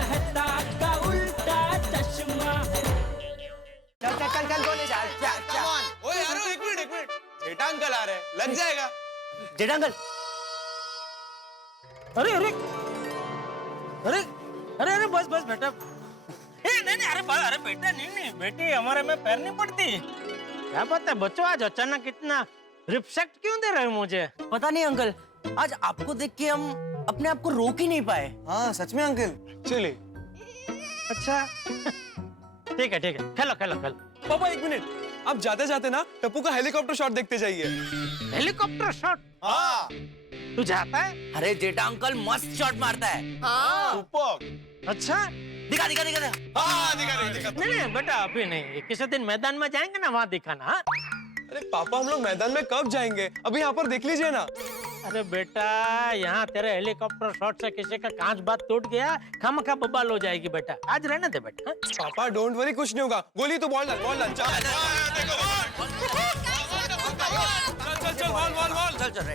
कहता का उल्टा चश्मा। चल चल चल चल बोले चल चल चल। ओए यारो एक मिनट जेठा अंकल आ रहे हैं, लग जाएगा। जेठा अंकल। अरे अरे अरे अरे अरे बस बस बेटा। नहीं अरे बेटा नहीं बेटी हमारे में पैर नहीं पड़ती। क्या बात है बच्चों, आज अचानक इतना रिस्पेक्ट क्यों दे रहे हो मुझे? पता नहीं अंकल, आज आपको देख के हम अपने आप को रोक ही नहीं पाए। हाँ सच में अंकल। चलिए। अच्छा ठीक है खेलो खेलो खेलो। पापा एक मिनट, आप जाते जाते ना टप्पू का हेलीकॉप्टर शॉट देखते जाइए। Helicopter shot? हाँ तू जाता है? अरे जेठा अंकल मस्त शॉट मारता है। सुपर। अच्छा दिखा दिखा दिखा दिखा। हाँ दिखा। नहीं बेटा अभी नहीं, किसी दिन मैदान में जाएंगे ना वहाँ दिखाना। हाँ? अरे पापा हम लोग मैदान में कब जाएंगे, अभी यहाँ पर देख लीजिए ना। अरे बेटा यहाँ तेरे हेलीकॉप्टर शॉट से किसी का कांच बात टूट गया, खामखा बवाल हो जाएगी बेटा, आज रहने दे बेटा। पापा डोंट वरी, कुछ नहीं होगा। गोली तो बॉल डाल चल बॉल। चल चल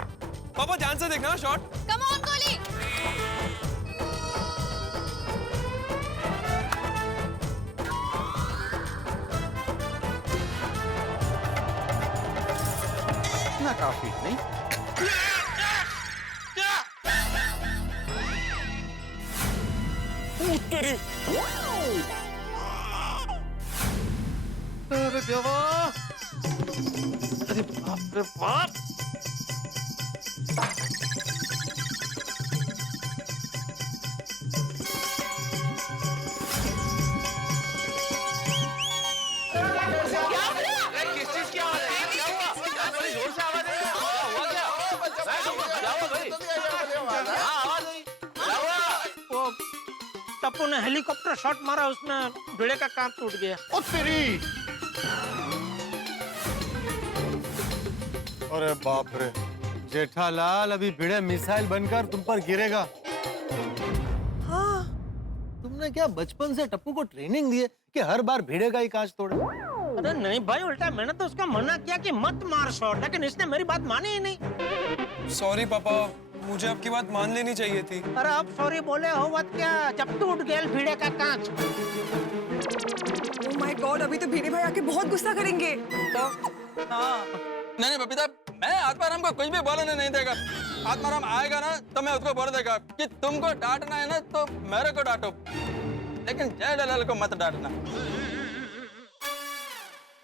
पापा ध्यान से देखना शॉट। कम ऑन गोली। इतना काफी नहीं। अरे देवा, अरे बाप रे बाप। टप्पू ने हेलीकॉप्टर शॉट मारा, उसमें भिड़े का कांच टूट गया। ओ तेरी! अरे बाप रे जेठालाल, अभी भिड़े मिसाइल बनकर तुम पर गिरेगा। हाँ, तुमने क्या बचपन से टप्पू को ट्रेनिंग दी है कि हर बार भिड़े का ही कांच तोड़े? अरे नहीं भाई, उल्टा मैंने तो उसका मना किया कि मत मार शॉट, लेकिन इसने मेरी बात मानी ही नहीं। सॉरी पापा, मुझे आपकी बात मान लेनी चाहिए थी। अरे अब सॉरी बोले हो बात क्या, जब टूट गया भिड़े का कांच। ओह माय गॉड, अभी तो भिड़े भाई आके बहुत गुस्सा करेंगे। तो नहीं बबीता, मैं आत्माराम को कुछ भी बोलने नहीं देगा। आत्माराम आएगा ना तो मैं उसको बोल देगा कि तुमको डांटना है ना तो मेरे को डांटो, लेकिन जेठालाल को मत डांटना।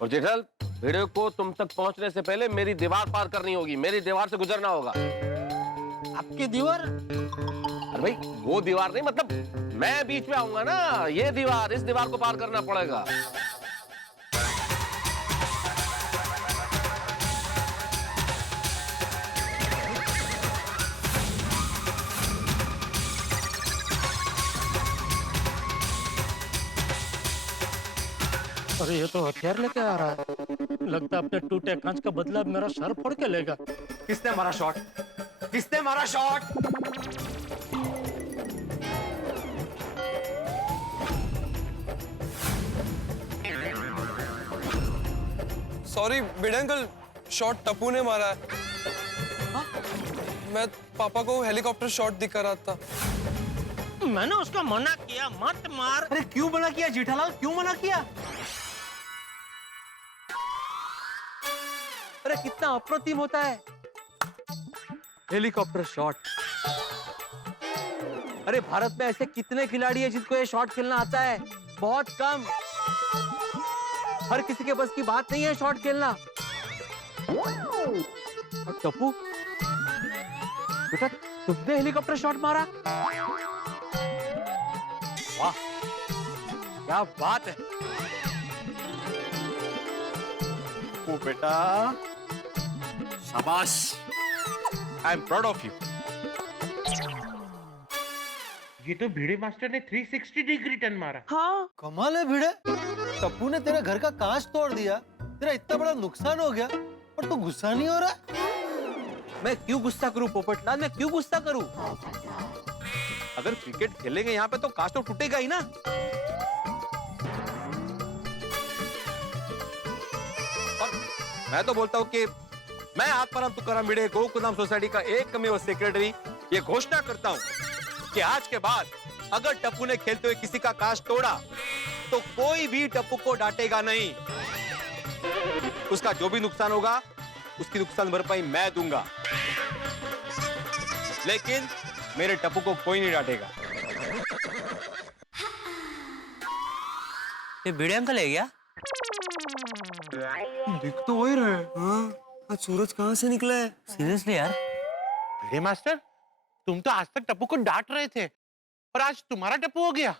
और जेठालाल, भिड़े को तुम तक पहुंचने से पहले मेरी दीवार पार करनी होगी, मेरी दीवार से गुजरना होगा। आपकी दीवार? अरे भाई वो दीवार नहीं, मतलब मैं बीच में आऊंगा ना, ये दीवार, इस दीवार को पार करना पड़ेगा। अरे ये तो हथियार लेके आ रहा है, लगता है अपने टूटे कांच का बदला मेरा सर फोड़ के लेगा। किसने मारा शॉट? किसने मारा शॉट? सॉरी भिड़े अंकल, शॉट टप्पू ने मारा है। मैं पापा को हेलीकॉप्टर शॉट दिखा रहा था। मैंने उसको मना किया मत मार। अरे क्यों मना किया जेठालाल, क्यों मना किया? अरे कितना अप्रतिम होता है हेलीकॉप्टर शॉट। अरे भारत में ऐसे कितने खिलाड़ी हैं जिनको ये शॉट खेलना आता है? बहुत कम। हर किसी के बस की बात नहीं है शॉट खेलना। और टप्पू बेटा, तुमने हेलीकॉप्टर शॉट मारा? वाह क्या बात है। ओ बेटा शाबाश, I am proud of you. ये तो भिड़े मास्टर ने 360 डिग्री टर्न मारा। हाँ कमाल है भिड़े, टप्पू ने तेरे घर का कांच तोड़ दिया, तेरा इतना बड़ा नुकसान हो गया और तू गुस्सा नहीं हो रहा? मैं क्यों गुस्सा करूं पोपटलाल, मैं क्यों गुस्सा करूं? अगर क्रिकेट खेलेंगे यहाँ पे तो कांच तो टूटेगा ही ना। और मैं तो बोलता हूँ कि मैं आत्माराम तुकाराम भिड़े गोकुलधाम सोसाइटी का एकमेव सेक्रेटरी ये घोषणा करता हूँ कि आज के बाद अगर टप्पू ने खेलते हुए किसी का कांच तोड़ा तो कोई भी टप्पू को डांटेगा नहीं। उसका जो भी नुकसान होगा उसकी नुकसान भरपाई मैं दूंगा, लेकिन मेरे टप्पू को कोई नहीं डांटेगा। ये भिड़े अंकल है क्या? दिख तो वही रहे। हाँ, आज सूरज कहाँ से निकला है? सीरियसली यार? भिड़े मास्टर, तुम तो आज तक टप्पू को डांट रहे थे, और आज तुम्हारा टप्पू हो गया।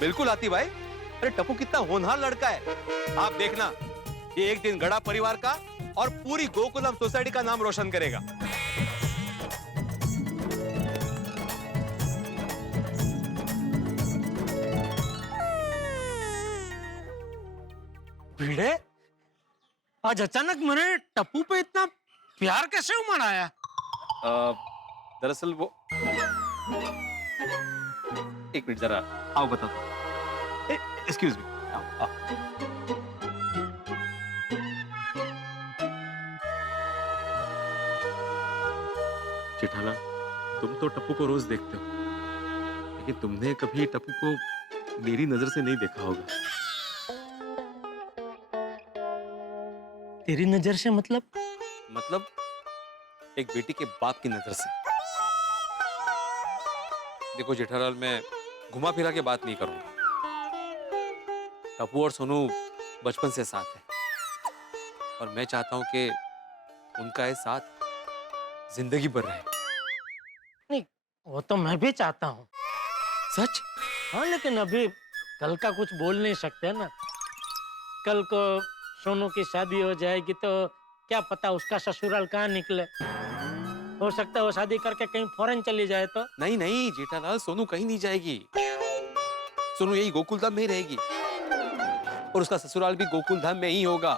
बिल्कुल आती भाई, अरे टप्पू कितना होनहार लड़का है। आप देखना, ये एक दिन गड़ा परिवार का और पूरी गोकुलम सोसाइटी का नाम रोशन करेगा। भिड़े, आज अचानक मैंने टप्पू पे इतना प्यार कैसे उमड़ आया? दरअसल वो एक मिनट जरा आओ बताता। एक्सक्यूज मी, आओ। जेठालाल, तुम तो टप्पू को रोज देखते हो, लेकिन तुमने कभी टप्पू को मेरी नजर से नहीं देखा होगा। तेरी नजर से मतलब? मतलब एक बेटी के बाप की नजर से। देखो जेठालाल, मैं घुमा फिरा के बात नहीं करूंगा। टप्पू और सोनू बचपन से साथ है, और मैं चाहता हूं कि उनका ये साथ जिंदगी भर रहे। नहीं, वो तो मैं भी चाहता हूँ। सच? हाँ, लेकिन अभी कल का कुछ बोल नहीं सकते ना। कल को सोनू की शादी हो जाएगी तो क्या पता उसका ससुराल कहाँ निकले। हो सकता है वो शादी करके कहीं फॉरेन चली जाए तो। नहीं नहीं जेठालाल, सोनू कहीं नहीं जाएगी। सोनू यही गोकुलधाम में ही रहेगी, और उसका ससुराल भी गोकुलधाम में ही होगा।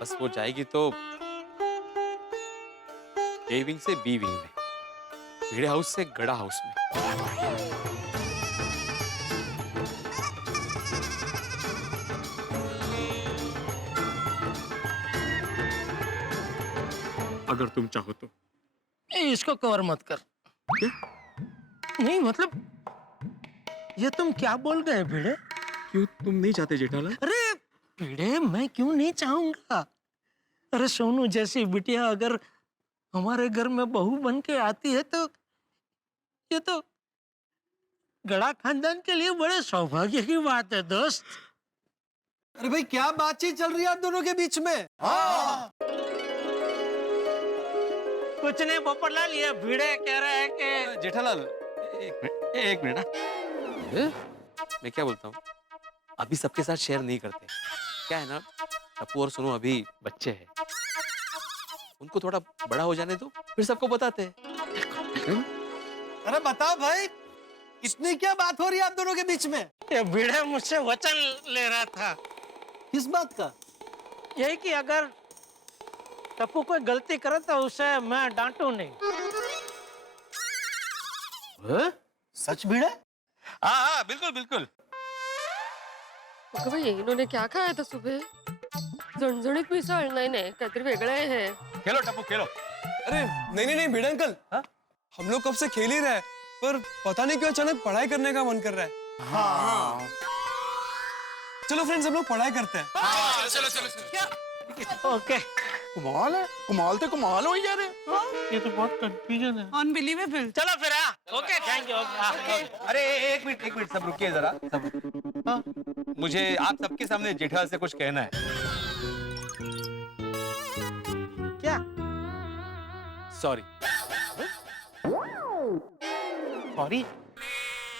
बस वो जाएगी तो ए विंग से बी विंग में, भिड़े हाउस से गड़ा हाउस में। अगर तुम चाहो तो। इसको कवर मत कर। क्या? नहीं मतलब, ये तुम क्या बोल गए भिड़े? क्यों तुम नहीं चाहते जेठालाल? अरे भिड़े, मैं क्यों नहीं चाहूंगा? अरे सोनू जैसी बिटिया अगर हमारे घर में बहू बन के आती है तो ये तो गड़ा खानदान के लिए बड़े सौभाग्य की बात है दोस्त। अरे भाई, क्या बातचीत चल रही है आप दोनों के बीच में? हाँ। कुछ नहीं पोपटलाल, ये भिड़े कह रहे हैं कि जेठालाल एक मिनट ना। मैं क्या बोलता हूँ, अभी सबके साथ शेयर नहीं करते। क्या है ना, टप्पू और सोनू अभी बच्चे हैं, उनको थोड़ा बड़ा हो जाने दो, फिर सबको बताते हैं। अरे बताओ भाई, इतनी क्या बात हो रही है आप दोनों के बीच में? ये भिड़े मुझसे वचन ले रहा था। किस बात का? यही कि अगर टप्पू कोई गलती करे तो उसे मैं डांटू नहीं। सच भिड़े? हाँ हाँ बिल्कुल बिल्कुल। अगं बाई, इन्होंने क्या खाया था सुबह? झणझणीत मिसळ? नाही नाही, काहीतरी वेगळं आहे हे। खेलो टप्पू खेलो। अरे नहीं नहीं नहीं भिड़े अंकल, हम लोग कब से खेल ही रहे हैं, पर पता नहीं क्यों अचानक पढ़ाई करने का मन कर रहा है। हाँ। चलो फ्रेंड्स, हम लोग पढ़ाई करते हैं। चलो चलो चलो। ओके। कमाल है, कमाल हो यार। ये तो बहुत कंफ्यूजन है। अनबिलीवेबल। चलो फिर। Okay, thank you. अरे एक मिनट सब रुकिए जरा, सब। हाँ, मुझे आप सबके सामने जेठालाल से कुछ कहना है। क्या? सॉरी। सॉरी?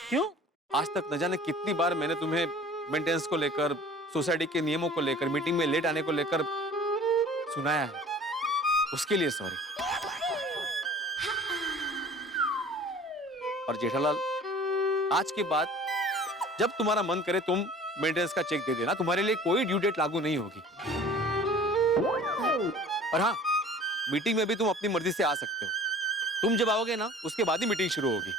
क्यों? आज तक न जाने कितनी बार मैंने तुम्हें मेंटेनेंस को लेकर, सोसाइटी के नियमों को लेकर, मीटिंग में लेट आने को लेकर सुनाया है, उसके लिए सॉरी। और जेठालाल, आज के बाद जब तुम्हारा मन करे तुम मेंटेनेंस का चेक दे देना, तुम्हारे लिए कोई ड्यू डेट लागू नहीं होगी। और हाँ, मीटिंग में भी तुम अपनी मर्जी से आ सकते हो। तुम जब आओगे ना, उसके बाद ही मीटिंग शुरू होगी।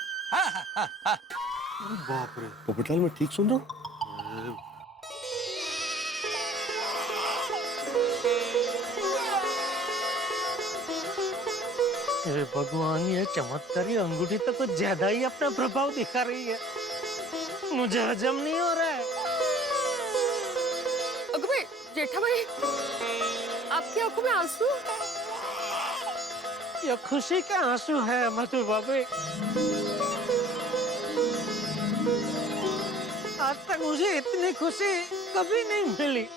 बाप रे, पोपटलाल मैं ठीक सुन रहा हूँ? अरे भगवान, ये चमत्कारी अंगूठी तो कुछ ज्यादा ही अपना प्रभाव दिखा रही है। मुझे हजम नहीं हो रहा है। अगं बाई, जेठाबाई, आपकी आंखों में आंसू? ये खुशी के आंसू है मधु बाबी। आज तक मुझे इतनी खुशी कभी नहीं मिली।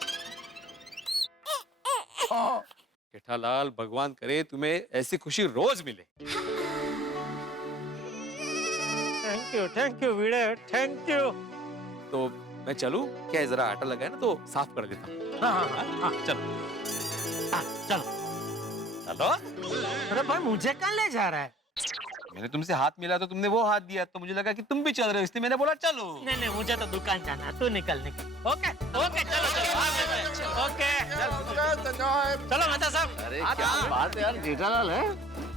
जेठालाल, भगवान करे तुम्हें ऐसी खुशी रोज मिले। थैंक यू वीरे, थैंक यू। तो मैं चलूं क्या? जरा आटा लगा है ना, तो साफ कर देता हूँ। हाँ, चलो। चलो। चलो। अरे भाई, मुझे कहाँ ले जा रहा है? मैंने तुमसे हाथ मिला तो तुमने वो हाथ दिया, तो मुझे लगा कि तुम भी चल रहे हो, इसलिए मैंने बोला चलो। नहीं, मुझे तो दुकान जाना है। तू निकल। ओके, चलो। ओके, चलो माता साहब। अरे क्या बात है यार जेठालाल है।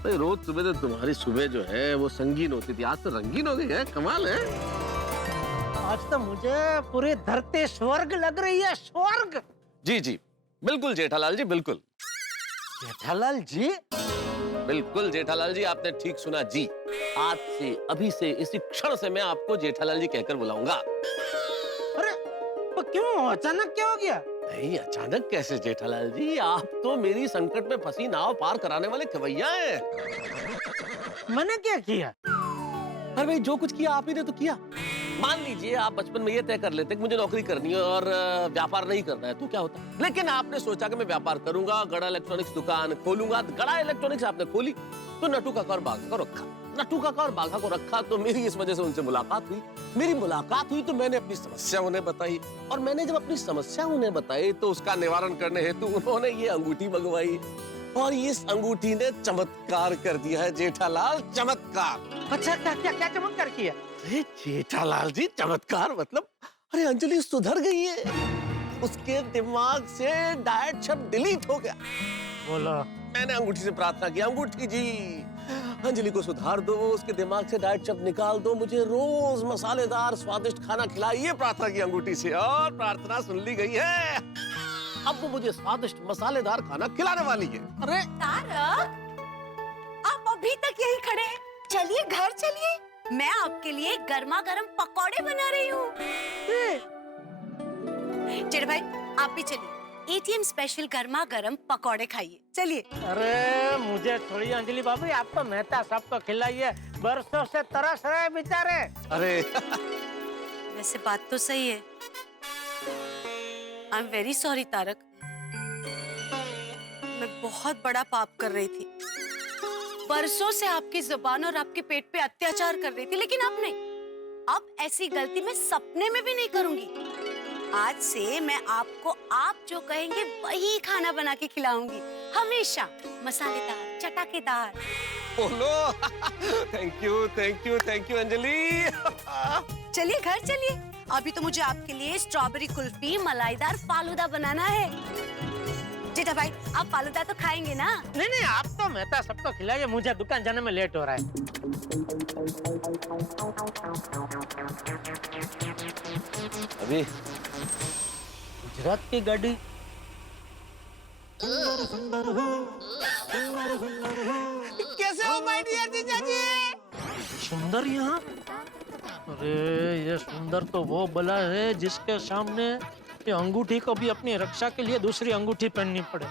भाई रोज सुबह तो तुम्हारी सुबह जो है वो संगीन होती थी, आज तो रंगीन हो गई है। कमाल है। आज तो मुझे पूरी धरती स्वर्ग लग रही है, स्वर्ग। जी बिल्कुल जेठालाल जी, बिल्कुल। जेठालाल जी? बिल्कुल जेठालाल जी, आपने ठीक सुना जी। आज से, अभी से, इसी क्षण से मैं आपको जेठालाल जी कहकर बुलाऊंगा। अरे तो क्यों, अचानक क्या हो गया? नहीं, अचानक कैसे जेठालाल जी, आप तो मेरी संकट में फंसी नाव पार कराने वाले खवैया हैं। मैंने क्या किया? अरे भाई, जो कुछ किया आप ही ने तो किया। मान लीजिए आप बचपन में ये तय कर लेते कि मुझे नौकरी करनी है और व्यापार नहीं करना है, तो क्या होता? लेकिन आपने सोचा कि मैं व्यापार करूंगा, गड़ा इलेक्ट्रॉनिक्स दुकान खोलूंगा। गड़ा इलेक्ट्रॉनिक्स आपने खोली तो नटू काका और बाघा को रखा। नटू काका और बाघा को रखा तो मेरी इस वजह से उनसे मुलाकात हुई। मेरी मुलाकात हुई तो मैंने अपनी समस्या उन्हें बताई, और मैंने जब अपनी समस्या उन्हें बताई तो उसका निवारण करने हेतु उन्होंने ये अंगूठी मंगवाई, और इस अंगूठी ने चमत्कार कर दिया है जेठालाल, चमत्कार। अच्छा, क्या चमत्कार किया? अरे जेठालाल जी, चमत्कार मतलब, अरे अंजलि सुधर गई है। उसके दिमाग से डाइट शब्द डिलीट हो गया। बोलो। मैंने अंगूठी से प्रार्थना की, अंगूठी जी अंजलि को सुधार दो, उसके दिमाग से डाइट शब्द निकाल दो, मुझे रोज मसालेदार स्वादिष्ट खाना खिलाइए। ये प्रार्थना की अंगूठी से, और प्रार्थना सुन ली गई है। अब वो मुझे स्वादिष्ट मसालेदार खाना खिलाने वाली है। अरे तारक, आप अभी तक यही खड़े हैं? चलिए घर चलिए, मैं आपके लिए गर्मा गर्म पकौड़े बना रही हूँ। जेठ भाई, आप भी चलिए, एटीएम स्पेशल गर्मा गर्म पकौड़े खाइए। चलिए। अरे मुझे थोड़ी अंजलि बाबू, आप तो मेहता सबको खिलाइए, बरसों से तरस रहे बेचारे। अरे वैसे बात तो सही है। I am very sorry Tarak, मैं बहुत बड़ा पाप कर रही थी। बरसों से आपकी जुबान और आपके पेट पे अत्याचार कर रही थी, लेकिन अब नहीं। अब ऐसी गलती मैं सपने में भी नहीं करूंगी। आज से मैं आपको आप जो कहेंगे वही खाना बना के खिलाऊंगी, हमेशा मसालेदार, चटाकेदार। बोलो। Thank you Anjali. चलिए घर चलिए, अभी तो मुझे आपके लिए स्ट्रॉबेरी कुल्फी मलाईदार फालूदा बनाना है। जेठा भाई, आप फालूदा तो खाएंगे ना? नहीं, आप तो मेहता सबको खिलाइए, मुझे दुकान जाने में लेट हो रहा है। अभी गुजरात की गाड़ी। कैसे हो माय डियर जीजाजी? सुंदर यहाँ? अरे ये सुंदर तो वो बला है जिसके सामने ये अंगूठी को भी अपनी रक्षा के लिए दूसरी अंगूठी पहननी पड़े।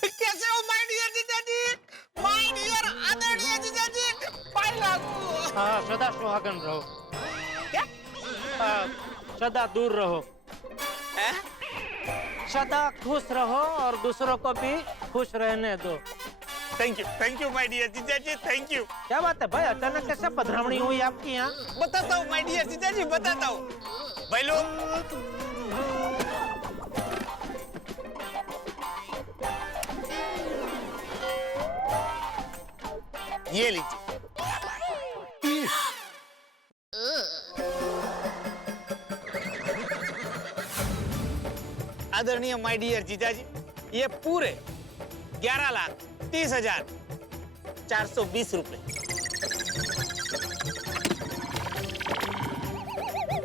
कैसे हो माय डियर जीजाजी? माय डियर आदरणीय जीजाजी, पाई लागू। हाँ, सदा सुहागन रहो। क्या? सदा दूर रहो। हैं? सदा खुश रहो और दूसरों को भी खुश रहने दो। थैंक यू माय डियर जीजाजी, थैंक यू। क्या बात है भाई, अचानक कैसे पधरावनी हुई आपकी यहाँ? बताता हूँ माय डियर जीजाजी, बताता हूँ। भाई लोग, ये लीजिए। आदरणीय माय डियर जीजाजी, ये पूरे 11,30,420 रुपए।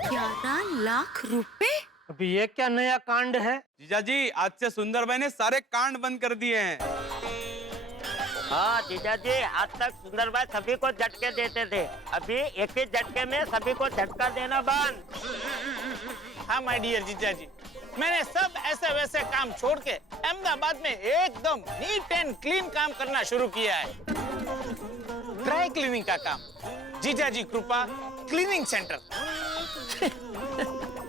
11 लाख रुपए? अभी ये क्या नया कांड है? जीजाजी, आज से सुंदर भाई ने सारे कांड बंद कर दिए हैं। हाँ जीजा जी, आज तक सुंदर भाई सभी को झटके देते थे, अभी एक ही झटके में सभी को झटका देना बंद। हाँ माय डियर जीजा जी, मैंने सब ऐसे वैसे काम छोड़ के अहमदाबाद में एकदम नीट एंड क्लीन काम करना शुरू किया है। ड्राई क्लीनिंग का काम, जीजा जी कृपा क्लीनिंग सेंटर।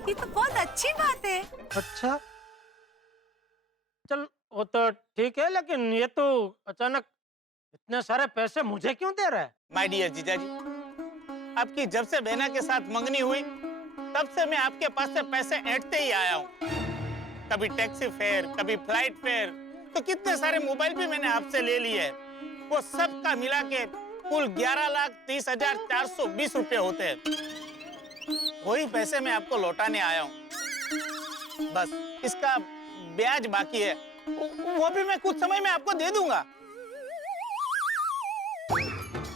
ये तो बहुत अच्छी बात है। अच्छा चल वो तो ठीक है, लेकिन ये तो अचानक इतने सारे पैसे मुझे क्यों दे रहा है? माय डियर जीजा जी, आपकी जब से बहना के साथ मंगनी हुई तब से मैं आपके पास से पैसे ऐंठते ही आया हूँ। कभी टैक्सी फेयर, कभी फ्लाइट फेयर, तो कितने सारे मोबाइल भी मैंने आपसे ले लिए हैं। वो सब का मिला के कुल 11,30,420 रुपए होते हैं। वही पैसे मैं आपको लौटाने आया हूँ। बस इसका ब्याज बाकी है, वो भी मैं कुछ समय में आपको दे दूंगा।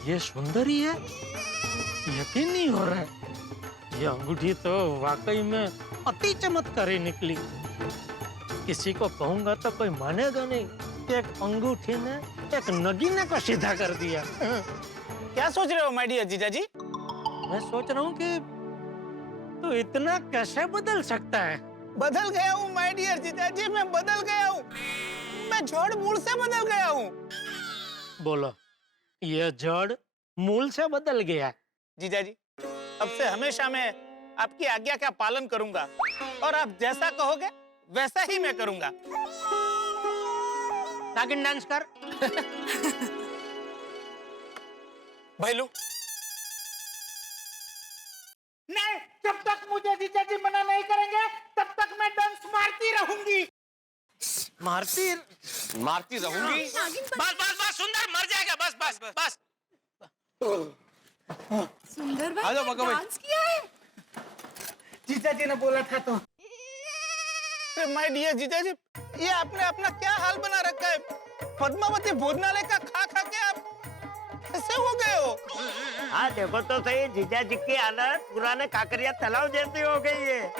ये सुंदरी है, यकीन नहीं हो रहा है। ये अंगूठी तो वाकई में अति चमत्कारी निकली। किसी को कहूंगा तो कोई मानेगा नहीं कि एक अंगूठी ने एक नगीने को सीधा कर दिया। क्या सोच रहे हो माय डियर जीजा जी? मैं सोच रहा हूँ कि तू इतना कैसे बदल सकता है? बदल गया हूँ माय डियर जीजा जी, मैं बदल गया हूँ। मैं जड़ मूल से बदल गया हूँ। बोलो, ये जड़ मूल से बदल गया? जीजा जी, अब से हमेशा मैं आपकी आज्ञा का पालन करूंगा और आप जैसा कहोगे वैसा ही मैं करूंगा। नागिन डांस कर। भैलू नहीं, जब तक मुझे जीजा जी मना नहीं करेंगे तब तक मैं डांस मारती रहूंगी। मारती रहूंगी? बस बस बस सुंदर मर जाएगा, बस बस बस। सुंदर आ जाओ, भाई पक्का भाई। डांस किया है। जीजा जी ने बोला था तो। माय डियर जीजा जी, ये आपने अपना क्या हाल बना रखा है? पद्मावती भोजनालय का खा खा के आप कैसे हो गए हो? हाँ देखो तो सही, जीजा जी की हालत पुराने काकरिया तालाब जैसी हो गई है।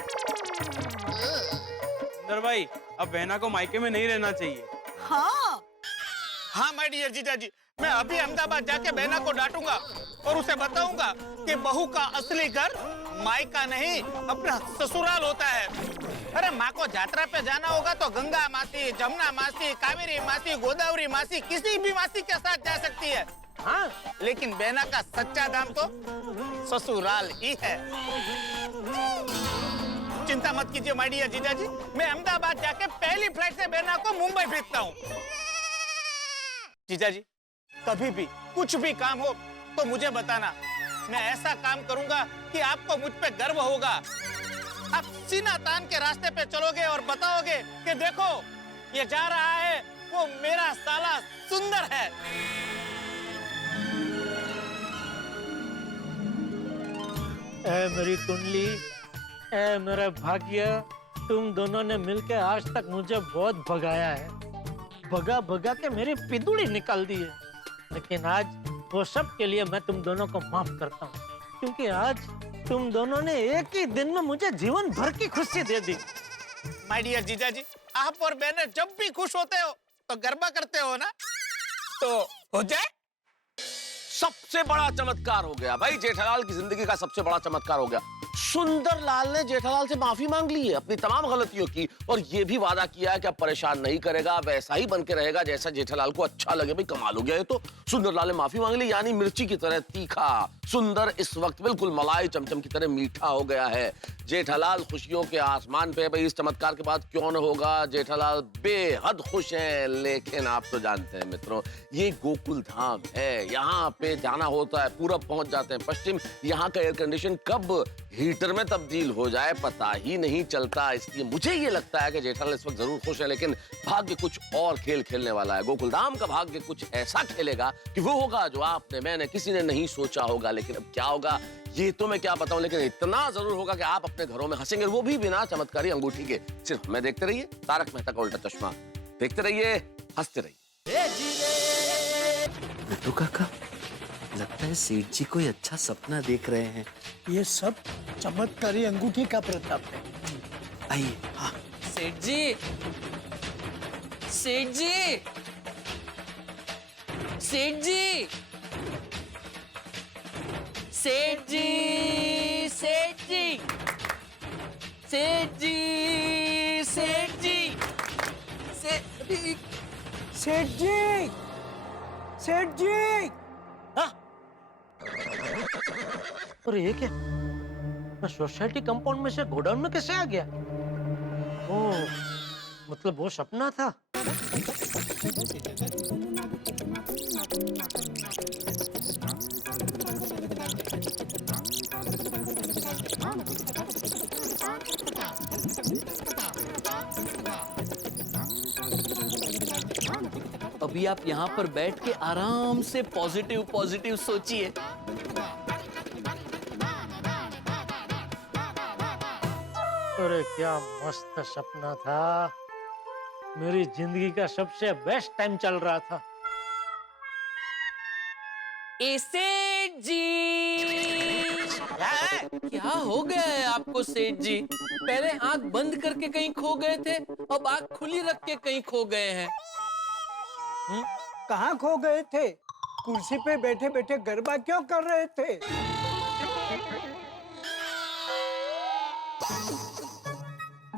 सुंदर भाई, अब बहना को मायके में नहीं रहना चाहिए। हाँ माय डियर जीजा जी, मैं अभी अहमदाबाद जाके बहना को डांटूंगा और उसे बताऊंगा कि बहू का असली घर मायका नहीं अपना ससुराल होता है। अरे माँ को यात्रा पे जाना होगा तो गंगा मासी, जमुना मासी, कावेरी मासी, गोदावरी मासी, किसी भी मासी के साथ जा सकती है। हाँ, लेकिन बहना का सच्चा दाम तो ससुराल ही है। चिंता मत कीजिए माय डियर जीजा जी, मैं अहमदाबाद जाके पहली फ्लाइट से बहना को मुंबई भेजता हूँ। जीजा जी, कभी भी कुछ भी काम हो तो मुझे बताना, मैं ऐसा काम करूंगा कि आपको मुझ पे गर्व होगा। आप सीना तान के रास्ते पे चलोगे और बताओगे कि देखो ये जा रहा है, वो मेरा साला सुंदर है। ए मेरी कुंडली, ए मेरा भाग्य, तुम दोनों ने मिलकर आज तक मुझे बहुत भगाया है। भगा भगा के मेरी पिदुड़ी निकाल दी है, लेकिन आज वो सब के लिए मैं तुम दोनों को माफ करता हूँ, क्योंकि आज तुम दोनों ने एक ही दिन में मुझे जीवन भर की खुशी दे दी। माय डियर जीजा जी, आप और बहनें जब भी खुश होते हो तो गरबा करते हो ना, तो हो जाए। सबसे बड़ा चमत्कार हो गया भाई, जेठालाल की जिंदगी का सबसे बड़ा चमत्कार हो गया। सुंदरलाल ने जेठालाल से माफी मांग ली है अपनी तमाम गलतियों की, और ये भी वादा किया है कि अब परेशान नहीं करेगा, वैसा ही बन के रहेगा जैसा जेठालाल को अच्छा लगे। भाई कमाल हो गया ये तो। सुंदरलाल ने माफी मांग ली, यानी मिर्ची की तरह तीखा। सुंदर इस वक्त बिल्कुल मलाई चमचम की तरह मीठा हो गया है। जेठालाल खुशियों के आसमान पे। भाई इस चमत्कार के बाद क्यों न होगा, जेठालाल बेहद खुश हैं। लेकिन आप तो जानते हैं मित्रों, ये गोकुल धाम है, यहाँ पे जाना होता है, पूरब पहुंच जाते हैं पश्चिम। यहाँ का एयर कंडीशन कब हीटर में तब्दील हो जाए पता ही नहीं चलता। इसलिए मुझे ये लगता है कि जेठालाल इस वक्त जरूर खुश है, लेकिन भाग्य कुछ और खेल खेलने वाला है। गोकुलधाम का भाग्य कुछ ऐसा खेलेगा कि वो होगा जो आपने, मैंने, किसी ने नहीं सोचा होगा। लेकिन अब क्या होगा ये तो मैं क्या बताऊं, लेकिन इतना जरूर होगा कि आप अपने घरों में हंसेंगे, वो भी बिना चमत्कारी अंगूठी के। सिर्फ हमें देखते रहिए, तारक मेहता का उल्टा चश्मा देखते रहिए, हंसते रहिए। बिट्टू काका, लगता है सेठ जी कोई अच्छा सपना देख रहे हैं। ये सब चमत्कारी अंगूठी का प्रताप है। आइए। हाँ सेठ जी, सेठ जी, सेठ जी, सेठ जी, सेठ जी, सेठ जी, सेठ जी, सेठ जी, सेठ जी, सेठ जी। हाँ? अरे ये क्या? मैं सोसाइटी कंपाउंड में से गोडाउन में कैसे आ गया? ओह, मतलब वो सपना था। अभी आप यहाँ पर बैठ के आराम से पॉजिटिव पॉजिटिव सोचिए। अरे क्या मस्त सपना था। मेरी जिंदगी का सबसे बेस्ट टाइम चल रहा था। सेठ जी, क्या हो गया है आपको सेठ जी? पहले आंख बंद करके कहीं खो गए थे, अब आंख खुली रख के कहीं खो गए हैं। कहाँ खो गए थे? कुर्सी पे बैठे बैठे गरबा क्यों कर रहे थे?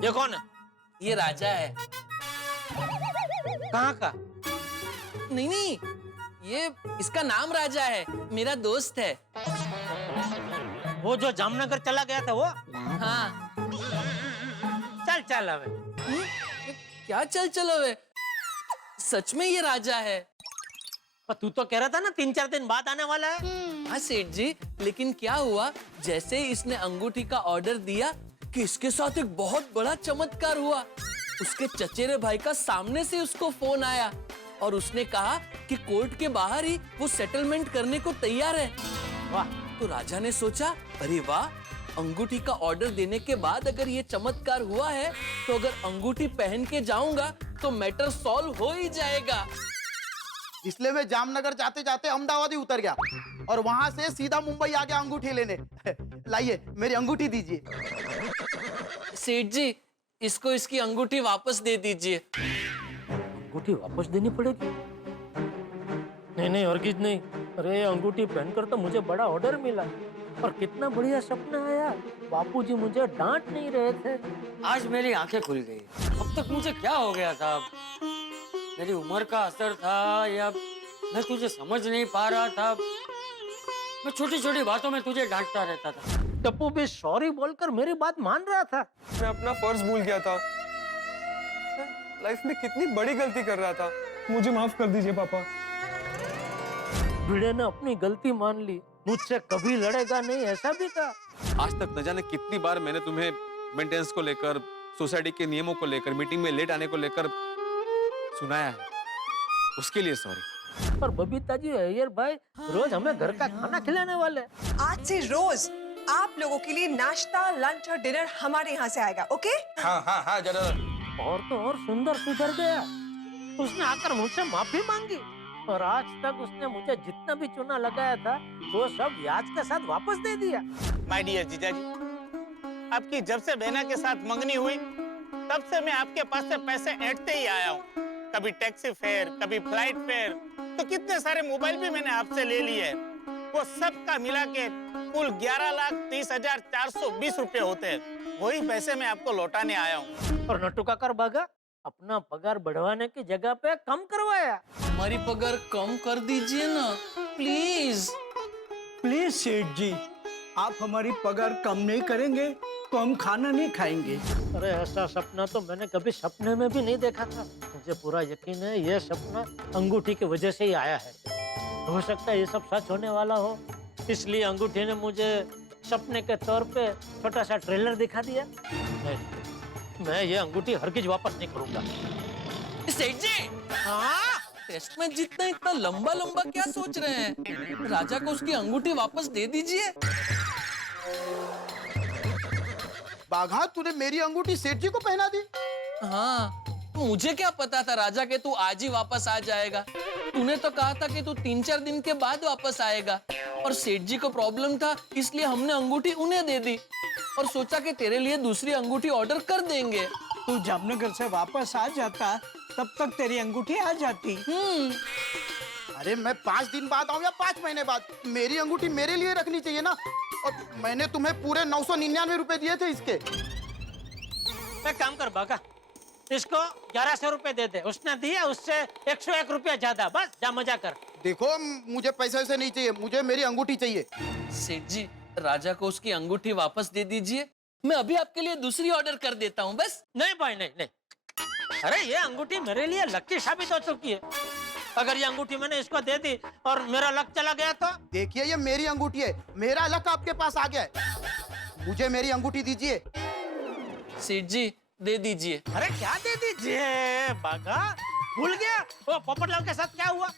ये कौन है? ये राजा है। कहाँ का? नहीं नहीं, ये इसका नाम राजा है, मेरा दोस्त है। वो जो जामनगर चला गया था वो? हाँ। चल चल अबे। क्या चल चलो वे? सच में ये राजा है। पर तू तो कह रहा था ना 3-4 दिन बाद आने वाला है। हाँ सेठ जी, लेकिन क्या हुआ, जैसे ही इसने अंगूठी का ऑर्डर दिया कि इसके साथ एक बहुत बड़ा चमत्कार हुआ। उसके चचेरे भाई का सामने से उसको फोन आया और उसने कहा कि कोर्ट के बाहर ही वो सेटलमेंट करने को तैयार है। वाह! तो राजा ने सोचा, अरे वाह, अंगूठी का ऑर्डर देने के बाद अगर ये चमत्कार हुआ है तो अगर अंगूठी पहन के जाऊंगा तो मैटर सॉल्व हो ही जाएगा। इसलिए मैं जामनगर जाते जाते अहमदाबाद ही उतर गया और वहां से सीधा मुंबई आ गया अंगूठी लेने। लाइए मेरी अंगूठी दीजिए। सेठ जी, इसको इसकी अंगूठी वापस दे दीजिए। अंगूठी वापस देनी पड़ेगी? नहीं नहीं हरगिज नहीं। अरे अंगूठी पहनकर तो मुझे बड़ा ऑर्डर मिला और कितना बढ़िया सपना आया। बापूजी मुझे डांट नहीं रहे थे। आज मेरी आंखें खुल गई। अब तक मुझे क्या हो गया था? मेरी उम्र का असर था या मैं तुझे समझ नहीं पा रहा था? मैं छोटी छोटी बातों में तुझे डांटता रहता था। टप्पू भी सॉरी बोलकर मेरी बात मान रहा था। मैं अपना फर्ज भूल गया था। लाइफ में कितनी बड़ी गलती कर रहा था। मुझे माफ कर दीजिए पापा। भिड़े ने अपनी गलती मान ली, मुझसे कभी लड़ेगा नहीं ऐसा भी था। आज तक न जाने कितनी बार मैंने तुम्हें मेंटेनेंस को लेकर, सोसाइटी के नियमों को लेकर, मीटिंग में लेट आने को लेकर सुनाया है। उसके लिए सॉरी। पर बबीता जी, अय्यर भाई रोज हमें घर का खाना खिलाने वाले। आज से रोज आप लोगों के लिए नाश्ता, लंच और डिनर हमारे यहाँ से आएगा, ओके? हाँ हाँ हाँ जरूर। और तो और सुंदर सुधर गया। उसने आकर मुझसे माफी मांगी और आज तक उसने मुझे जितना भी चूना लगाया था वो सब ब्याज के साथ वापस दे दिया। माय डियर जीजाजी, आपकी जब से बहना के साथ मंगनी हुई तब से मैं आपके पास से पैसे ऐंठते ही आया हूँ। कभी टैक्सी फेयर, कभी फ्लाइट फेयर, तो कितने सारे मोबाइल भी मैंने आपसे ले लिए। वो सब का मिला के कुल 11,30,420 रुपए होते हैं। वही पैसे मैं आपको लौटाने आया हूँ। और नट्टू काकर भागा, अपना पगार बढ़वाने की जगह पे कम करवाया। हमारी पगार कम कर दीजिए ना प्लीज। प्लीज सेठ जी, आप हमारी पगार कम नहीं करेंगे तो हम खाना नहीं खाएंगे। अरे ऐसा सपना तो मैंने कभी सपने में भी नहीं देखा था। मुझे पूरा यकीन है ये सपना अंगूठी की वजह से ही आया है। हो सकता है ये सब सच होने वाला हो, इसलिए अंगूठी ने मुझे सपने के तौर पे छोटा सा ट्रेलर दिखा दिया। मैं ये अंगूठी हरगिज वापस नहीं करूंगा। सेठ जी, हाँ? टेस्ट में जितना इतना लंबा लंबा क्या सोच रहे हैं? राजा को उसकी अंगूठी वापस दे दीजिए। बाघा, तूने मेरी अंगूठी सेठ जी को पहना दी? हाँ, मुझे क्या पता था राजा के तू आज ही वापस आ जाएगा। तूने तो कहा था कि तू 3-4 दिन के बाद वापस आएगा और सेठ जी को प्रॉब्लम था इसलिए हमने अंगूठी उन्हें दे दी और सोचा कि तेरे लिए दूसरी अंगूठी ऑर्डर कर देंगे। तू जामनगर से वापस आ जाता तब तक तेरी अंगूठी आ जाती। अरे मैं 5 दिन बाद आऊं या 5 महीने बाद, मेरी अंगूठी मेरे लिए रखनी चाहिए ना। और मैंने तुम्हें पूरे 999 रुपए दिए थे इसके। एक काम कर बाका, इसको 1100 रुपए दे दे। उसने दिया उससे 101 रुपया ज्यादा, बस जा मजा कर। देखो मुझे पैसे वैसे नहीं चाहिए, मुझे मेरी अंगूठी चाहिए। सेठ जी, राजा को उसकी अंगूठी वापस दे दीजिए, मैं अभी आपके लिए दूसरी ऑर्डर कर देता हूँ बस। नहीं भाई, नहीं नहीं, अरे ये अंगूठी मेरे लिए लकी साबित हो चुकी है। अगर ये अंगूठी मैंने इसको दे दी और मेरा लक चला गया तो? देखिए ये मेरी अंगूठी है, मेरा लक आपके पास आ गया है, मुझे मेरी अंगूठी दीजिए। सेठ जी दे दीजिए। अरे क्या दे दीजिए बागा, भूल गया वो पोपटलाल के साथ क्या हुआ?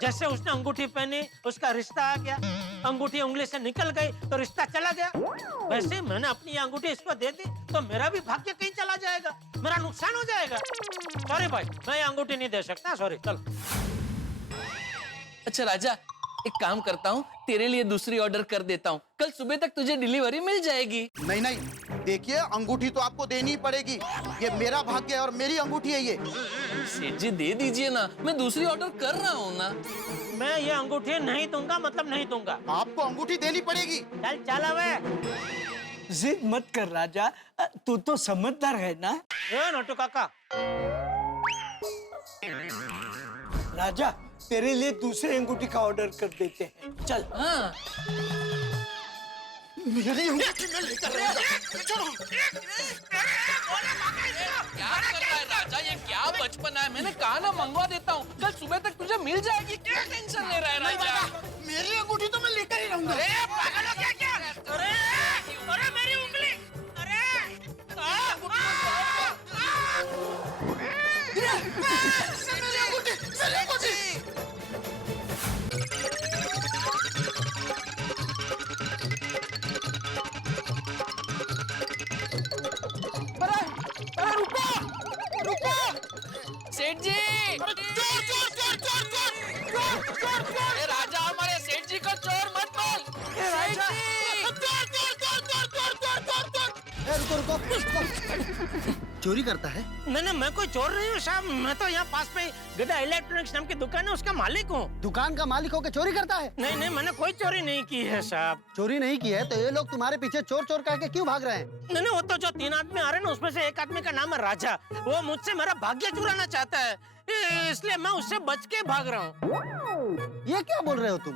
जैसे उसने अंगूठी पहनी उसका रिश्ता आ गया, अंगूठी उंगली से निकल गई तो रिश्ता चला गया। वैसे मैंने अपनी ये अंगूठी इसको दे दी तो मेरा भी भाग्य कहीं चला जाएगा, मेरा नुकसान हो जाएगा। सॉरी भाई, मैं ये अंगूठी नहीं दे सकता, सॉरी। चल अच्छा राजा, एक काम करता हूँ, तेरे लिए दूसरी ऑर्डर कर देता हूँ, कल सुबह तक तुझे डिलीवरी मिल जाएगी। नहीं नहीं, देखिए अंगूठी तो आपको देनी ही पड़ेगी, ये मेरा भाग्य है और मेरी अंगूठी है ये। सेठ जी दे दीजिए ना, मैं दूसरी ऑर्डर कर रहा हूँ ना। मैं ये अंगूठी नहीं दूंगा, मतलब नहीं दूंगा। आपको अंगूठी देनी पड़ेगी। चल चल वे। जिद मत कर राजा, तू तो समझदार है ना। ए नोटू काका, राजा तेरे लिए दूसरी अंगूठी का ऑर्डर कर देते हैं, चल। हाँ मेरी अंगूठी में लेकर क्या कर रहा है राजा, ये क्या बचपन है? मैंने कहा ना मंगवा देता हूँ, कल सुबह तक तुझे मिल जाएगी, क्या टेंशन ले रहा है राजा? मेरी अंगूठी तो मैं लेकर ही रहूंगा। पागल हो क्या? अरे अरे मेरी उंगली, अरे मेरी अंगूठी। अरे रुको सेठ जी, अरे राजा हमारे सेठ जी को चोर मत बोल। रुको, चोरी करता है? नहीं, मैं कोई चोर नहीं हूँ साहब, मैं तो यहाँ पास में गदा इलेक्ट्रॉनिक्स नाम की दुकान है उसका मालिक हूँ। दुकान का मालिक होकर चोरी करता है? नहीं, मैंने कोई चोरी नहीं की है साहब। चोरी नहीं की है तो ये लोग तुम्हारे पीछे चोर चोर कह के क्यों भाग रहे हैं? नहीं, वो तो जो 3 आदमी आ रहे हैं ना, उसमें से एक आदमी का नाम है राजा, वो मुझसे मेरा भाग्य चुराना चाहता है, इसलिए मैं उससे बच के भाग रहा हूँ। ये क्या बोल रहे हो तुम?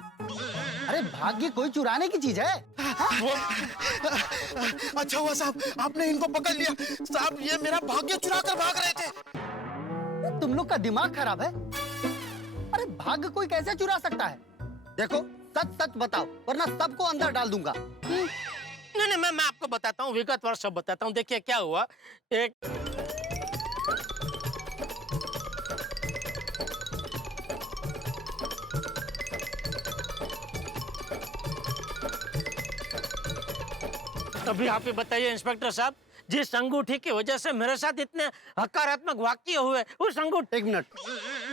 अरे भाग्य कोई चुराने की चीज है? अच्छा हुआ साहब आपने इनको पकड़ लिया। साहब ये मेरा भाग्य चुरा कर भाग रहे थे। तुम लोग का दिमाग खराब है? अरे भाग्य कोई कैसे चुरा सकता है? देखो सच सच बताओ वरना सबको अंदर डाल दूंगा। नहीं, मैं आपको बताता हूँ, विगतवार सब बताता हूँ। देखिए क्या हुआ, एक अभी आप ही बताइए इंस्पेक्टर साहब, जिस अंगूठी की वजह से मेरे साथ इतने हकारात्मक वाक्य हुए, उस अंगूठी। एक मिनट,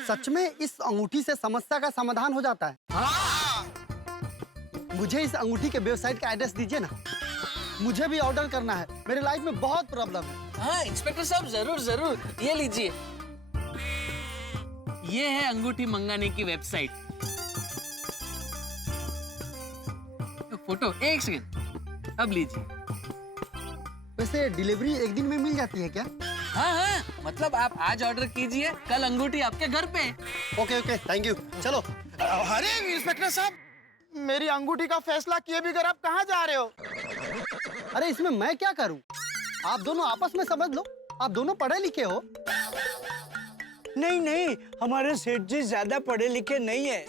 सच में इस अंगूठी से समस्या का समाधान हो जाता है? हाँ। मुझे इस अंगूठी के वेबसाइट का एड्रेस दीजिए ना, मुझे भी ऑर्डर करना है, मेरे लाइफ में बहुत प्रॉब्लम है। हाँ इंस्पेक्टर साहब जरूर, ये लीजिए, ये है अंगूठी मंगाने की वेबसाइट। फोटो, एक सेकंड, अब लीजिए। वैसे डिलीवरी एक दिन में मिल जाती है क्या? हाँ, मतलब आप आज ऑर्डर कीजिए, कल अंगूठी आपके घर पे। Okay, thank you. चलो। अरे इंस्पेक्टर साहब, मेरी अंगूठी का फैसला किए बगैर आप कहाँ जा रहे हो? अरे इसमें मैं क्या करूँ? आप दोनों आपस में समझ लो, आप दोनों पढ़े लिखे हो। नहीं, हमारे सेठ जी ज्यादा पढ़े लिखे नहीं है।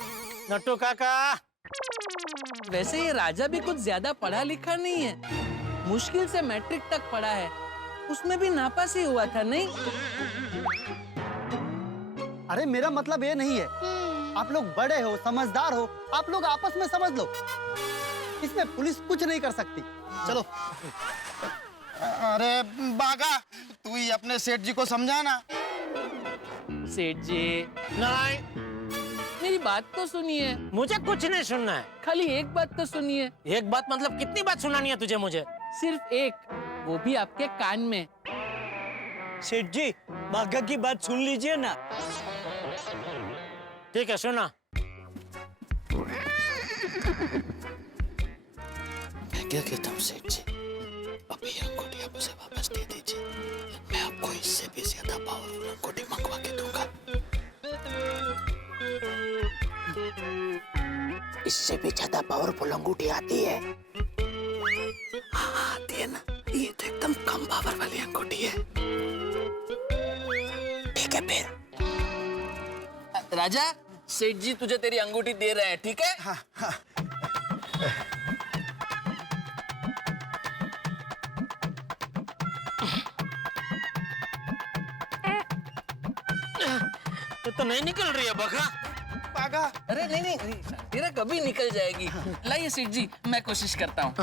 नट्टू काका, वैसे ये राजा भी कुछ ज्यादा पढ़ा लिखा नहीं है, मुश्किल से मैट्रिक तक पढ़ा है, उसमें भी नापास ही हुआ था नहीं? अरे मेरा मतलब ये नहीं है, आप लोग बड़े हो, समझदार हो, आप लोग आपस में समझ लो, इसमें पुलिस कुछ नहीं कर सकती। चलो। अरे बागा, तू ही अपने सेठ जी को समझाना। सेठ जी नहीं, मेरी बात तो सुनिए। मुझे कुछ नहीं सुनना है। खाली एक बात तो सुनिए। एक बात मतलब कितनी बात सुनानी है तुझे मुझे? सिर्फ एक, वो भी आपके कान में। सेठ जी बागा की बात सुन लीजिए ना। ठीक है, सुना। मैं क्या कहता हूँ सेठ जी, अभी ये अंगूठी आप उसे वापस दे दीजिए, मैं आपको इससे भी ज्यादा पावरफुल अंगूठी मंगवा के दूंगा। इससे भी ज्यादा पावरफुल अंगूठी आती है। हाँ आती है ना, ये तो एकदम कम पावर वाली अंगूठी है। ठीक है फिर राजा, सेठ जी तुझे तेरी अंगूठी दे रहे हैं, ठीक है? हाँ हाँ। तो नहीं निकल रही है बघा। पागा। अरे नहीं नहीं, तेरा कभी निकल जाएगी। लाइए सेठ जी, मैं कोशिश करता हूँ।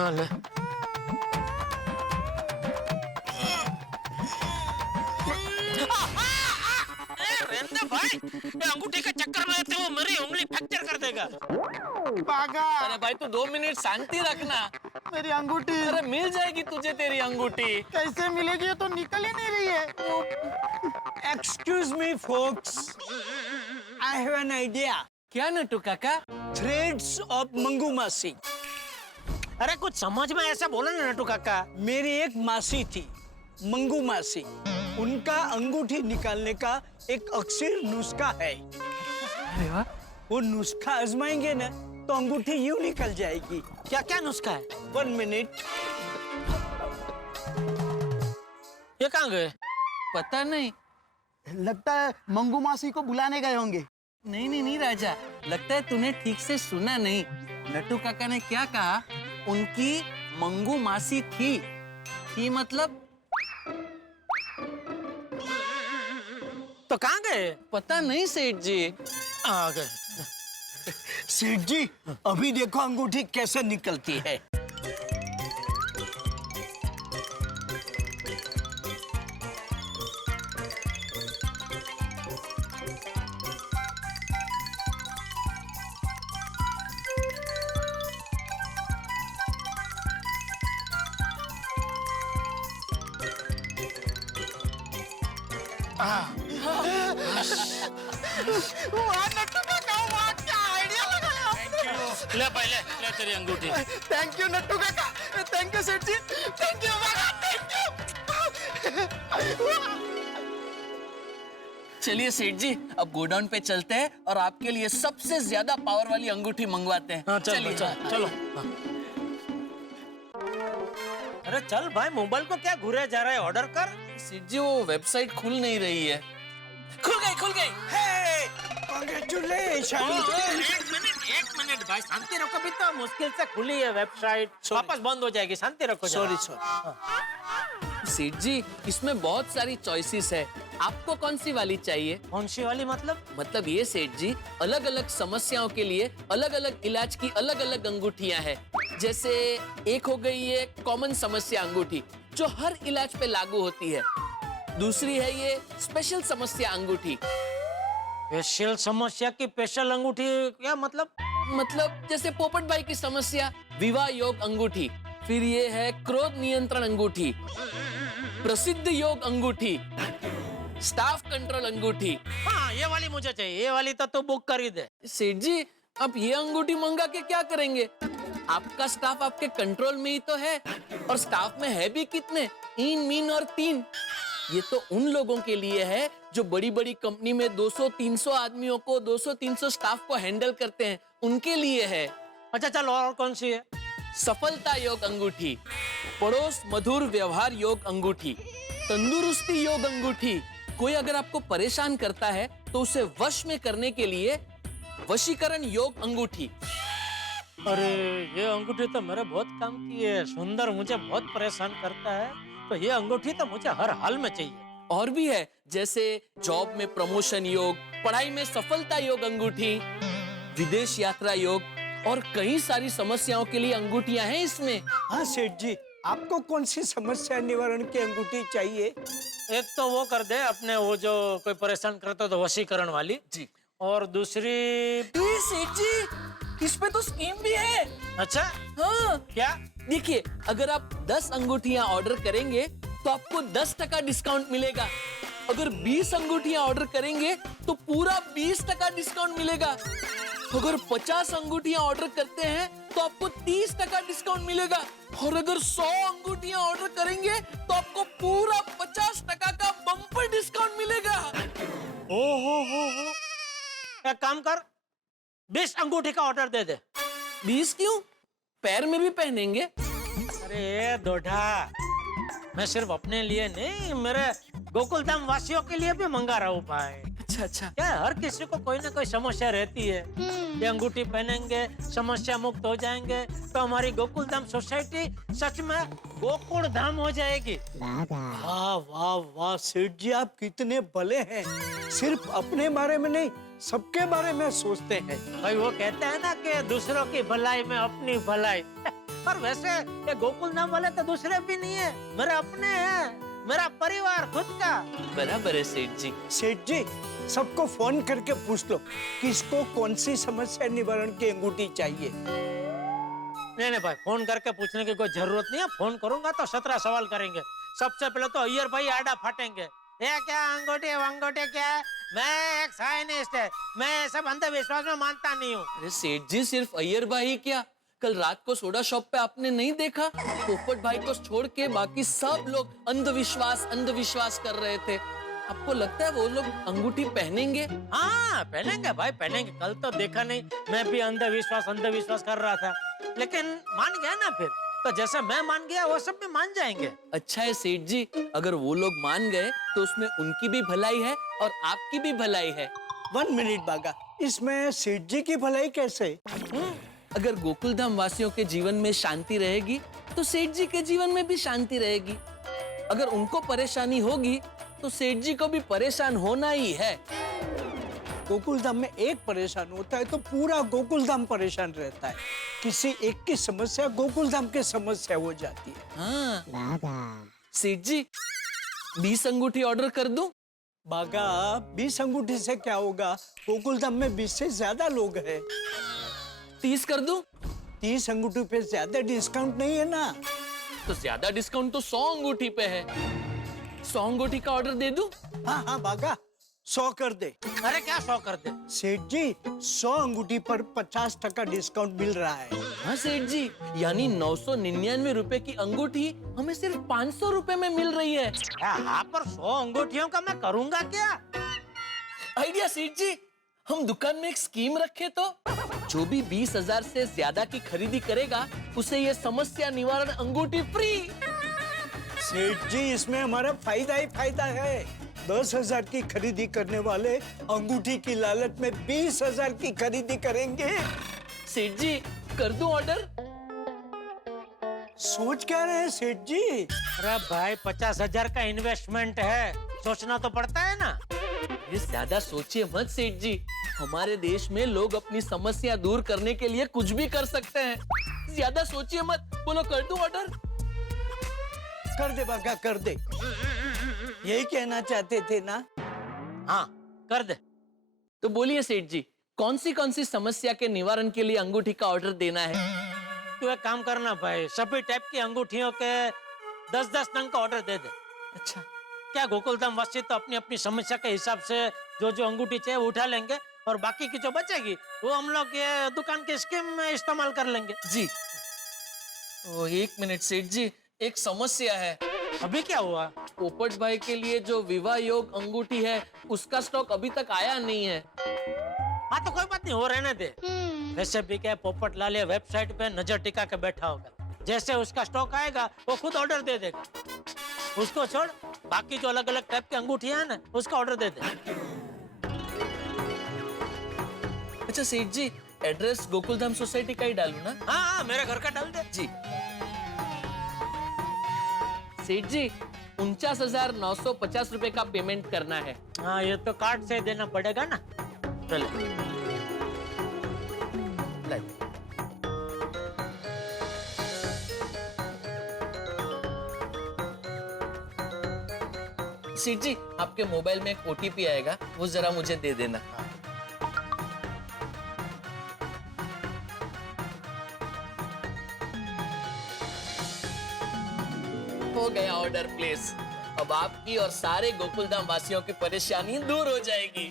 भाई, ये अंगूठी के चक्कर में तो मेरी उंगली फ्रैक्चर कर देगा। पागा। अरे भाई तू 2 मिनट शांति रखना। मेरी अंगूठी। अरे मिल जाएगी तुझे तेरी अंगूठी। कैसे मिलेगी, ये तो निकल ही नहीं रही है। Excuse me, folks. I have an idea. क्या नटू काका? Threads of मंगू मासी। अरे कुछ समझ में ऐसा बोलो ना नटू काका। मेरी एक मासी थी, मंगू मासी। उनका अंगूठी निकालने का एक अक्सर नुस्खा है। अरे वाह। वो नुस्खा आजमाएंगे ना तो अंगूठी यूं निकल जाएगी। क्या क्या नुस्खा है? 1 मिनट। ये कहाँ गए? पता नहीं, लगता है मंगू मासी को बुलाने गए होंगे। नहीं नहीं नहीं राजा, लगता है तूने ठीक से सुना नहीं। नटू काका ने क्या कहा? उनकी मंगू मासी थी मतलब तो कहाँ गए? पता नहीं सेठ जी। आ गए। सेठ जी, अभी देखो अंगूठी कैसे निकलती है। ले पहले, ले तेरी अंगूठी। थैंक यू नट्टू काका, थैंक यू सेठ जी, थैंक यू चलिए सेठ जी, अब गोडाउन पे चलते हैं और आपके लिए सबसे ज्यादा पावर वाली अंगूठी मंगवाते हैं। हाँ, चलिए चलो। हाँ। अरे चल भाई, मोबाइल को क्या घुरे जा रहा है? ऑर्डर कर। सेठ जी वो वेबसाइट खुल नहीं रही है। खुल गई। Congratulations! एक मिनट भाई, शांति रखो। भी तो मुश्किल से खुली है वेबसाइट, वापस बंद हो जाएगी। शांति रखो। सॉरी। सेठ जी, इसमें बहुत सारी चॉइसेस है, आपको कौन सी वाली चाहिए? कौन सी वाली मतलब? मतलब ये सेठ जी, अलग अलग समस्याओं के लिए अलग अलग इलाज की अलग अलग अंगूठियां हैं। जैसे एक हो गई ये कॉमन समस्या अंगूठी, जो हर इलाज पे लागू होती है। दूसरी है ये स्पेशल समस्या अंगूठी। स्पेशल समस्या की स्पेशल अंगूठी क्या मतलब? मतलब जैसे पोपट भाई की समस्या, विवाह योग अंगूठी। फिर ये है क्रोध नियंत्रण अंगूठी, प्रसिद्ध योग अंगूठी, स्टाफ कंट्रोल अंगूठी। हाँ, ये वाली मुझे चाहिए। ये वाली तो बुक कर ही दे। सेठ जी, अब ये अंगूठी मंगा के क्या करेंगे? आपका स्टाफ आपके कंट्रोल में ही तो है, और स्टाफ में है भी कितने? 3 मीन और 3। ये तो उन लोगों के लिए है जो बड़ी बड़ी कंपनी में 200-300 आदमियों को, 200-300 स्टाफ को हैंडल करते हैं, उनके लिए है। अच्छा चलो, और कौन सी है? सफलता योग अंगूठी, पड़ोस मधुर व्यवहार योग अंगूठी, तंदुरुस्ती योग अंगूठी। कोई अगर आपको परेशान करता है तो उसे वश में करने के लिए वशीकरण योग अंगूठी। अरे ये अंगूठी तो मेरे बहुत काम की है। सुंदर मुझे बहुत परेशान करता है, तो ये अंगूठी तो मुझे हर हाल में चाहिए। और भी है, जैसे जॉब में प्रमोशन योग, पढ़ाई में सफलता योग अंगूठी, विदेश यात्रा योग, और कई सारी समस्याओं के लिए अंगूठियां हैं इसमें। हाँ सेठ जी, आपको कौन सी समस्या निवारण की अंगूठी चाहिए? एक तो वो कर दे अपने, वो जो कोई परेशान करता तो वशीकरण वाली जी। और दूसरी सेठ जी, इसमें तो स्कीम भी है। अच्छा हाँ, क्या? देखिए, अगर आप 10 अंगूठियां ऑर्डर करेंगे तो आपको 10% डिस्काउंट मिलेगा। अगर 20 अंगूठियां ऑर्डर करेंगे तो पूरा 20% डिस्काउंट मिलेगा। अगर 50 अंगूठियां ऑर्डर करते हैं तो आपको 30% डिस्काउंट मिलेगा, और अगर 100 अंगूठियां ऑर्डर करेंगे तो आपको पूरा 50% का बम्पर डिस्काउंट मिलेगा। हो। एक काम कर, 20 अंगूठी का ऑर्डर दे दे। 20 क्यों? पैर में भी पहनेंगे। अरे दोढ़ा, मैं सिर्फ अपने लिए नहीं, मेरे गोकुलधाम वासियों के लिए भी मंगा रहा हूँ भाई। अच्छा। क्या हर किसी को कोई ना कोई समस्या रहती है। ये अंगूठी पहनेंगे, समस्या मुक्त हो जाएंगे, तो हमारी गोकुलधाम सोसाइटी सच में गोकुल धाम हो जाएगी। वाह वाह वाह सेठ जी, आप कितने भले हैं। सिर्फ अपने बारे में नहीं, सबके बारे में सोचते हैं। भाई वो कहते हैं ना कि दूसरों की भलाई में अपनी भलाई। और वैसे ये गोकुल धाम वाले तो दूसरे भी नहीं है, मेरे अपने हैं, मेरा परिवार खुद का। बराबर है सेठ जी। सेठ जी, सबको फोन करके पूछ लो किसको कौन सी समस्या निवारण की अंगूठी चाहिए। नहीं भाई, फोन करके पूछने की कोई जरूरत नहीं है। फोन करूंगा तो 17 सवाल करेंगे। सबसे पहले तो अय्यर भाई आड़ा फाटेंगे, ये क्या अंगूठी वंगूठी क्या है, मैं एक साइनिस्ट है, मैं सब अंधविश्वास में मानता नहीं हूँ। अरे सेठ जी, सिर्फ अय्यर भाई क्या, कल रात को सोडा शॉप पे आपने नहीं देखा, पोपट भाई को छोड़ के बाकी सब लोग अंधविश्वास कर रहे थे। आपको लगता है वो लोग अंगूठी पहनेंगे? हाँ पहनेंगे भाई, पहनेंगे। कल तो देखा नहीं, मैं भी अंधविश्वास कर रहा था, लेकिन मान गया ना फिर, तो जैसे मैं मान गया वो सब भी मान जाएंगे। अच्छा है सेठ जी, अगर वो लोग मान गए तो उसमें उनकी भी भलाई है और आपकी भी भलाई है। 1 मिनट बागा, इसमें सेठ जी की भलाई कैसे? अगर गोकुलधाम वासियों के जीवन में शांति रहेगी तो सेठ जी के जीवन में भी शांति रहेगी। अगर उनको परेशानी होगी तो सेठ जी को भी परेशान होना ही है। गोकुलधाम में एक परेशान होता है तो पूरा गोकुलधाम परेशान रहता है। किसी एक की समस्या गोकुलधाम की समस्या हो जाती है। हाँ सेठ जी, 20 अंगूठी ऑर्डर कर दूं? बागा, 20 अंगूठी से क्या होगा, गोकुलधाम में 20 से ज्यादा लोग हैं। 30 कर दूं? 30 अंगूठी पे ज्यादा डिस्काउंट नहीं है ना। तो ज्यादा डिस्काउंट तो 100 अंगूठी पे है। 100 अंगूठी का ऑर्डर दे दूं? हाँ बागा, 100 कर दे। अरे क्या 100 कर दे? सेठ जी, 100 अंगूठी पर 50% डिस्काउंट मिल रहा है। हाँ सेठ जी, यानी 999 रुपए की अंगूठी हमें सिर्फ 500 रुपए में मिल रही है। हाँ पर 100 अंगूठियों का मैं करूंगा क्या? आइडिया सेठ जी, हम दुकान में एक स्कीम रखे तो जो भी 20,000 से ज्यादा की खरीदी करेगा उसे ये समस्या निवारण अंगूठी फ्री। सेठ जी, इसमें हमारा फायदा ही फायदा है। 10,000 की खरीदी करने वाले अंगूठी की लालच में 20,000 की खरीदी करेंगे। सेठ जी, कर दूं ऑर्डर? सोच क्या रहे हैं सेठ जी? अरे भाई, 50,000 का इन्वेस्टमेंट है, सोचना तो पड़ता है ना। ये ज्यादा सोचिए मत सेठ जी, हमारे देश में लोग अपनी समस्या दूर करने के लिए कुछ भी कर सकते हैं। ज्यादा सोचिए मत, बोलो कर दूं ऑर्डर? कर दे बागा, कर दे। यही कहना चाहते थे ना? हाँ कर दे। तो बोलिए सेठ जी, कौन सी समस्या के निवारण के लिए अंगूठी का ऑर्डर देना है? तू एक काम करना भाई, सभी टाइप की अंगूठियों के 10-10 नंग का ऑर्डर दे दे। अच्छा, क्या गोकुलधाम वासी तो अपनी अपनी समस्या के हिसाब से जो अंगूठी चाहिए वो उठा लेंगे, और बाकी की जो बचेगी वो हम लोग ये दुकान की स्कीम में इस्तेमाल कर लेंगे। जी। ओ, 1 मिनट सेठ जी, एक समस्या है। अभी क्या हुआ? पोपट भाई के लिए जो विवाह योग अंगूठी है उसका स्टॉक अभी तक आया नहीं है। हाँ तो कोई बात नहीं, हो रहने दे। वैसे भी क्या, पोपट लाल ये वेबसाइट पे नजर टिका के बैठा होगा, जैसे उसका स्टॉक आएगा वो खुद ऑर्डर दे देगा। उसको छोड़, बाकी जो अलग अलग टाइप की अंगूठियां हैं ना, उसका ऑर्डर दे दे। अच्छा सेठ जी, एड्रेस गोकुलधाम सोसाइटी का ही डालूं ना? हाँ मेरे घर का डाल दे। जी। सेठ जी, 49,950 रुपए का पेमेंट करना है। हाँ ये तो कार्ड से देना पड़ेगा ना। चले। सेठ जी, आपके मोबाइल में एक OTP आएगा, वो जरा मुझे दे देना। हो गया ऑर्डर प्लेस। अब आपकी और सारे गोकुलधाम वासियों की परेशानी दूर हो जाएगी।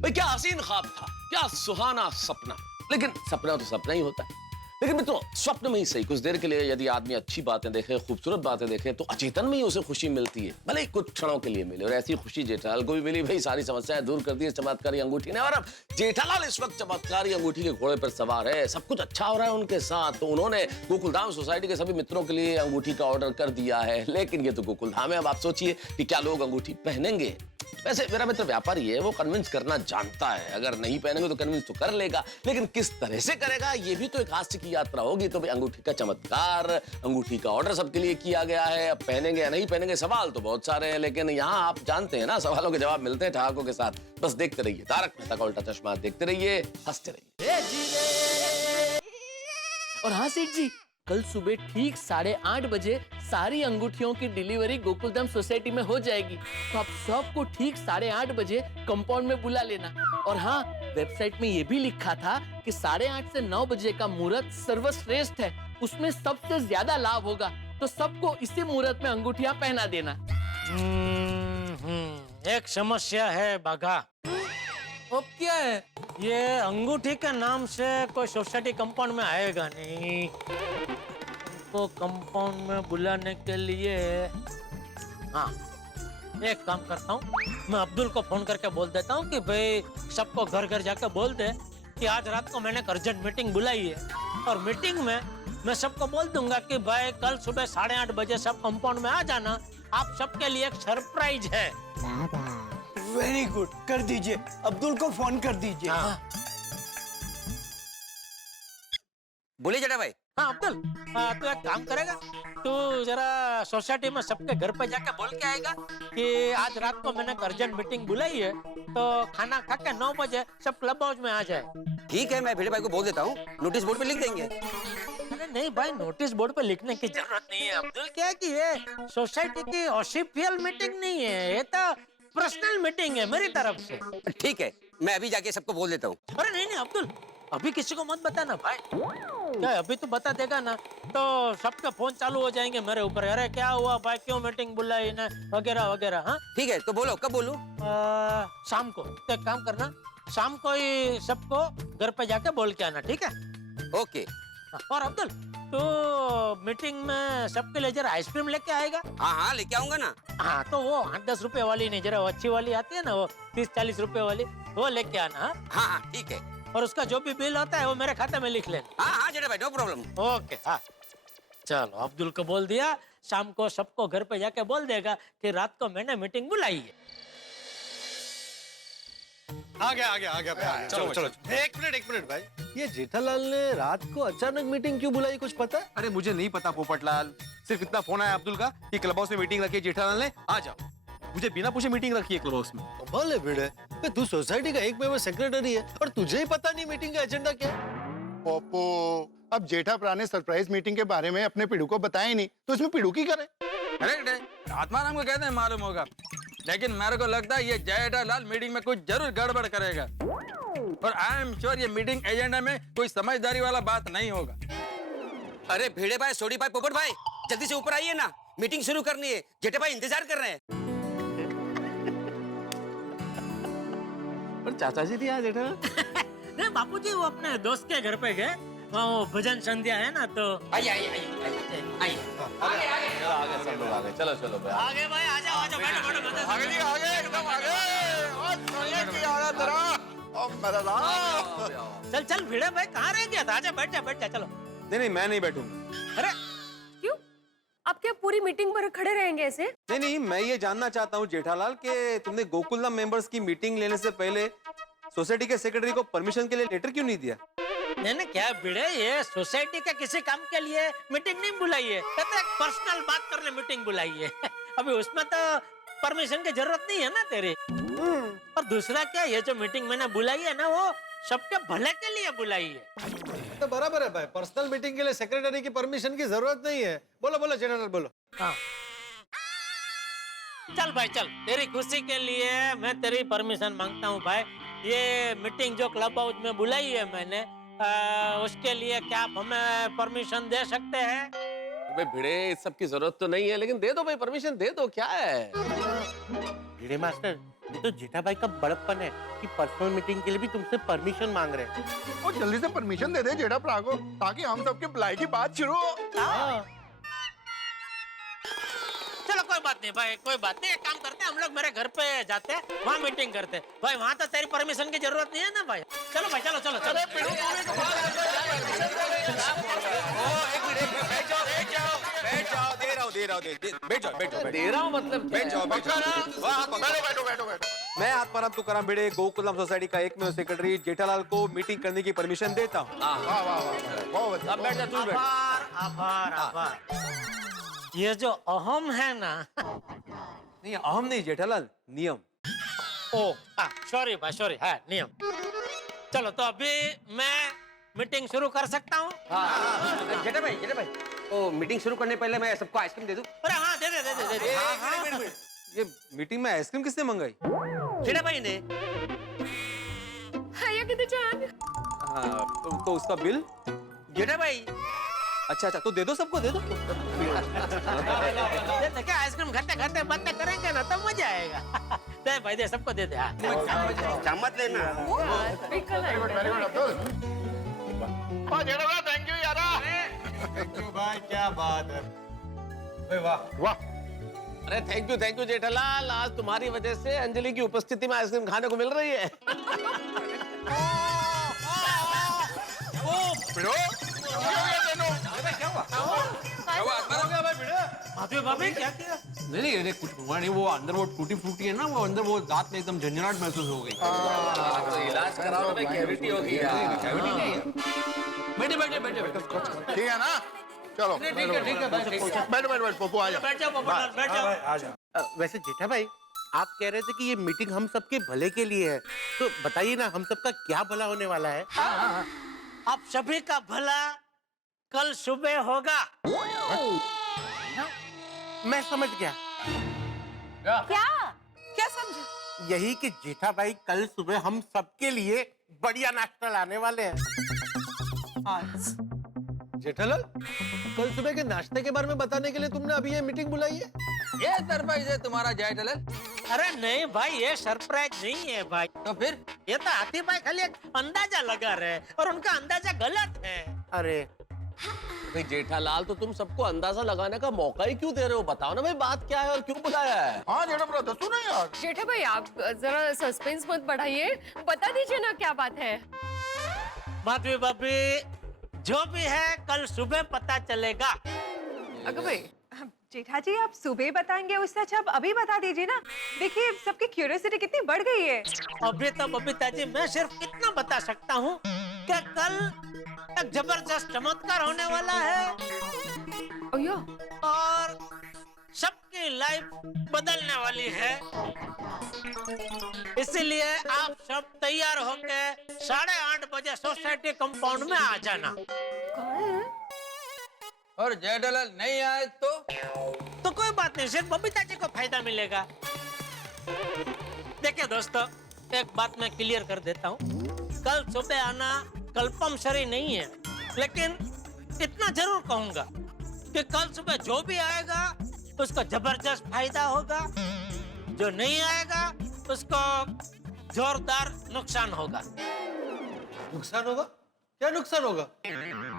भाई क्या हसीन ख्वाब था, क्या सुहाना सपना। लेकिन सपना तो सपना ही होता है। लेकिन मित्रों, स्वप्न में ही सही कुछ देर के लिए यदि आदमी अच्छी बातें देखे, खूबसूरत बातें देखे, तो अचेतन में ही उसे खुशी मिलती है, भले ही कुछ क्षणों के लिए मिले। और ऐसी खुशी जेठालाल को भी मिली। भाई सारी समस्याएं दूर कर दी इस चमत्कारी अंगूठी ने। और अब जेठालाल इस वक्त चमत्कारी अंगूठी के घोड़े पर सवार है, सब कुछ अच्छा हो रहा है उनके साथ। तो उन्होंने गोकुलधाम सोसाइटी के सभी मित्रों के लिए अंगूठी का ऑर्डर कर दिया है। लेकिन ये तो गोकुलधाम है, अब आप सोचिए कि क्या लोग अंगूठी पहनेंगे। वैसे मेरा मित्र व्यापारी है, वो कन्विंस करना जानता है। अगर नहीं पहनेंगे तो कन्विंस तो कर लेगा, लेकिन किस तरह से करेगा ये भी तो एक हास्य की यात्रा होगी। तो भाई अंगूठी का चमत्कार, अंगूठी का ऑर्डर सबके लिए किया गया है। अब पहनेंगे या नहीं पहनेंगे, सवाल तो बहुत सारे हैं, लेकिन यहाँ आप जानते हैं ना, सवालों के जवाब मिलते हैं ठहाकों के साथ। बस देखते रहिए तारक मेहता का उल्टा चश्मा, देखते रहिए, हंसते रहिए। और हाँ सेठ जी, कल सुबह ठीक 8:30 बजे सारी अंगूठियों की डिलीवरी गोकुलधाम सोसाइटी में हो जाएगी। तो आप सबको ठीक 8:30 बजे कंपाउंड में बुला लेना। और हाँ, वेबसाइट में ये भी लिखा था कि 8:30 से 9 बजे का मुहूर्त सर्वश्रेष्ठ है, उसमें सबसे ज्यादा लाभ होगा। तो सबको इसी मुहूर्त में अंगूठियां पहना देना। एक समस्या है बाघा। वो क्या है? ये अंगूठी के नाम से कोई सोसाइटी कंपाउंड में आएगा नहीं। को कंपाउंड में बुलाने के लिए हाँ, एक काम करता हूँ, मैं अब्दुल को फोन करके बोल देता हूँ कि भाई सबको घर घर जाके बोल दे कि आज रात को मैंने अर्जेंट मीटिंग बुलाई है। और मीटिंग में मैं सबको बोल दूंगा कि भाई कल सुबह 8:30 बजे सब कंपाउंड में आ जाना, आप सबके लिए एक सरप्राइज है। वेरी गुड, कर दीजिए, अब्दुल को फोन कर दीजिए। हाँ। बोलिए जेठा भाई। हाँ अब्दुल, तू एक काम करेगा, तू जरा सोसाइटी में सबके घर पे जाके बोल के आएगा कि आज रात को मैंने अर्जेंट मीटिंग बुलाई है, तो खाना खा के 9 बजे सब क्लब हाउस में आ जाए। ठीक है, मैं भिड़े भाई को बोल देता हूँ, नोटिस बोर्ड पे लिख देंगे। अरे नहीं भाई, नोटिस बोर्ड पे लिखने की जरूरत नहीं है अब्दुल। क्या है कि ये सोसाइटी की ऑफिशियल मीटिंग नहीं है, ये तो पर्सनल मीटिंग है मेरी तरफ से। ठीक है, मैं अभी जाके सबको बोल देता हूँ। अरे नहीं नहीं अब्दुल, अभी किसी को मत बताना भाई। क्या अभी तो बता देगा ना तो सबके फोन चालू हो जाएंगे मेरे ऊपर। अरे क्या हुआ भाई, क्यों मीटिंग बुलाई ना, वगैरह वगैरह। हाँ ठीक है, तो बोलो, कब बोलूं? शाम को। तो एक काम करना, शाम को ही सबको घर पे जाके बोल के आना, ठीक है? ओके। और अब्दुल, तो मीटिंग में सबके लिए जरा आइसक्रीम लेके आएगा। हाँ हाँ, लेके आऊंगा ना। हाँ, तो वो 8-10 रुपए वाली नहीं, जरा अच्छी वाली आती है ना, वो 30-40 रुपए वाली, वो लेके आना। हाँ हाँ ठीक है। और उसका जो भी बिल होता है वो मेरे खाते में लिख लेना। हाँ हाँ जेठा भाई, नो प्रॉब्लम। ओके। हाँ चलो, अब्दुल को बोल दिया, शाम को सबको घर पे जाके बोल देगा कि रात को मैंने मीटिंग बुलाई है। आ गया भाई। चलो। एक मिनट भाई, ये जेठालाल ने रात को अचानक मीटिंग क्यों बुलाई, कुछ पता है? अरे मुझे नहीं पता पोपटलाल, सिर्फ इतना फोन आया अब्दुल का कि क्लब हाउस में मीटिंग रखी है जेठालाल ने, आ जाओ। मुझे बिना पूछे मीटिंग रखी है क्लब हाउस में। कमाल है भिड़े, तू सोसाइटी का एक मेंबर सेक्रेटरी है और तुझे ही पता नहीं मीटिंग का एजेंडा क्या है? पोपो, अब जेठा प्रा ने सरप्राइज मीटिंग के बारे में अपने पिड़ू को बताया नहीं, तो इसमें पिड़ू की करे। अरे आत्माराम को कहते हैं मालूम होगा, लेकिन मेरे को लगता है ये जेठालाल मीटिंग में कुछ जरूर गड़बड़ करेगा। और आई एम श्योर ये मीटिंग एजेंडा में कोई समझदारी वाला बात नहीं होगा। अरे भिड़े भाई, सोडी भाई, पोपट भाई, जल्दी से ऊपर आइए ना, मीटिंग शुरू करनी है। जेठा भाई इंतजार कर रहे हैं। पर चाचा जी आज जेठा नहीं बापूजी, वो अपने दोस्त के घर पे गए, वहाँ वो भजन संध्या है ना, तो आइए। सब लोग आ गए। चलो भाई, आगे भाई, आ जाओ बैठो। चल भिड़े भाई, कहाँ रह गया था? आजा, बैठ जा। चलो। नहीं, मैं नहीं बैठूंगा। अरे क्यों? आप क्या पूरी मीटिंग पर खड़े रहेंगे ऐसे? नहीं, मैं ये जानना चाहता हूँ जेठालाल कि तुमने गोकुलधाम मेंबर्स की मीटिंग लेने से पहले सोसाइटी के सेक्रेटरी को परमिशन के लिए लेटर क्यों नहीं दिया? नहीं क्या भिड़े, ये सोसाइटी के किसी काम के लिए मीटिंग नहीं बुलाई है, कहते हैं पर्सनल बात करने मीटिंग बुलाई है। अभी उसमें तो परमिशन की जरूरत नहीं है ना तेरी। और दूसरा क्या, ये जो मीटिंग मैंने बुलाई है ना, वो सबके भले के लिए बुलाई है। तो बराबर है भाई, पर्सनल मीटिंग के लिए सेक्रेटरी की परमिशन की जरूरत नहीं है। बोलो जेठालाल, बोलो। हाँ चल भाई चल, तेरी खुशी के लिए मैं तेरी परमिशन मांगता हूँ भाई। ये मीटिंग जो क्लब हाउस में बुलाई है मैंने, उसके लिए क्या आप हमें परमिशन दे सकते हैं? भाई भिड़े, इस सब की जरूरत तो नहीं है, लेकिन दे दो भाई, परमिशन दे दो, क्या है? भिड़े मास्टर, ये तो जेठा भाई का बड़प्पन है कि पर्सनल मीटिंग के लिए भी तुमसे परमिशन मांग रहे हैं। और जल्दी से परमिशन दे दे जेठा प्रा को, ताकि हम सबके बुलाई की बात शुरू हो। चलो कोई बात नहीं भाई, कोई बात नहीं। एक काम करते हैं, हम लोग मेरे घर पे जाते हैं, वहाँ मीटिंग करते हैं। भाई वहाँ तो तेरी परमिशन की जरूरत नहीं है ना भाई। चलो भाई, चलो चलो चलो। दे रहा हूँ मतलब मैं आत्माराम तुकाराम भिड़े गोकुलम सोसाइटी का एकमेव सेक्रेटरी जेठालाल को मीटिंग करने की परमिशन देता हूँ। आभार आभार आभार। ये जो अहम है ना, नहीं अहम नहीं जेठालाल, नियम। ओ सॉरी भाई, सॉरी है नियम। चलो तो अभी मैं मीटिंग शुरू कर सकता हूँ? जेठा भाई, ओ मीटिंग शुरू करने पहले मैं सबको आइसक्रीम दे दूं? अरे हाँ दे दे। ये मीटिंग में आइसक्रीम किसने मंगाई? जेठा भाई ने। हाया किधर जान? हाँ, तो उसका बिल? जेठा भाई। अच्छा तो दे दो, सबको दे दो। क्या आइसक्रीम खाते खाते बातें करेंगे ना, तब मजा आएगा। दे भाई दे, सबको दे दे। मत लेना। थैंक यू यारा। थैंक यू भाई, क्या बात है। वाह वाह। अरे थैंक यू जेठालाल, आज तुम्हारी वजह से अंजलि की उपस्थिति में आइसक्रीम खाने को मिल रही है। भाभी क्या किया? नहीं अरे कुछ हुआ नहीं, वो अंदर वो टूटी फूटी है ना, वो अंदर वो दांत में एकदम झंझनाहट महसूस हो गई। तो इलाज कराओ तो भाई, कैविटी होगी यार। कैविटी नहीं है। बैठे ठीक है ना, चलो ठीक है बैठो पप्पू आ जाओ। बैठ जाओ। वैसे जेठा भाई, आप कह रहे थे कि ये मीटिंग हम सबके भले के लिए है, तो बताइए ना हम सबका क्या भला होने वाला है? आप सभी का भला कल सुबह होगा। मैं समझ गया। क्या समझे? यही कि जेठा भाई कल सुबह हम सबके लिए बढ़िया नाश्ता लाने वाले हैं। जेठालाल, कल सुबह के नाश्ते के बारे में बताने के लिए तुमने अभी ये मीटिंग बुलाई है? ये सरप्राइज है तुम्हारा जेठालाल। अरे नहीं भाई, ये सरप्राइज नहीं है भाई। तो फिर ये तो हाथी भाई खाली एक अंदाजा लगा रहे हैं, और उनका अंदाजा गलत है। अरे भाई जेठालाल, तो तुम सबको अंदाजा लगाने का मौका ही क्यों दे रहे हो? बताओ ना भाई, बात क्या है और क्यों बुलाया है? हाँ जेठा प्रा, दसो ना यार। जेठा भाई आप जरा सस्पेंस मत बढ़ाइए, बता दीजिए ना क्या बात है। माधवी भाभी, जो भी है कल सुबह पता चलेगा। अगर भाई जेठा जी, आप सुबह बताएंगे उससे अच्छा आप अभी बता दीजिए ना। देखिए सबकी क्यूरियोसिटी कितनी बढ़ गई है। अभी तो बबीता जी, मैं सिर्फ इतना बता सकता हूँ कि कल एक जबरदस्त चमत्कार होने वाला है, और सबकी लाइफ बदलने वाली है। इसीलिए आप सब तैयार होके 8:30 बजे सोसाइटी कंपाउंड में आ जाना। और जेठालाल नहीं आए तो कोई बात नहीं, सिर्फ बबीता जी को फायदा मिलेगा। देखिए दोस्तों, एक बात मैं क्लियर कर देता हूँ, कल सुबह आना कंपल्सरी नहीं है, लेकिन इतना जरूर कहूंगा कि कल सुबह जो भी आएगा उसको जबरदस्त फायदा होगा, जो नहीं आएगा उसको जोरदार नुकसान होगा। नुकसान होगा? क्या नुकसान होगा?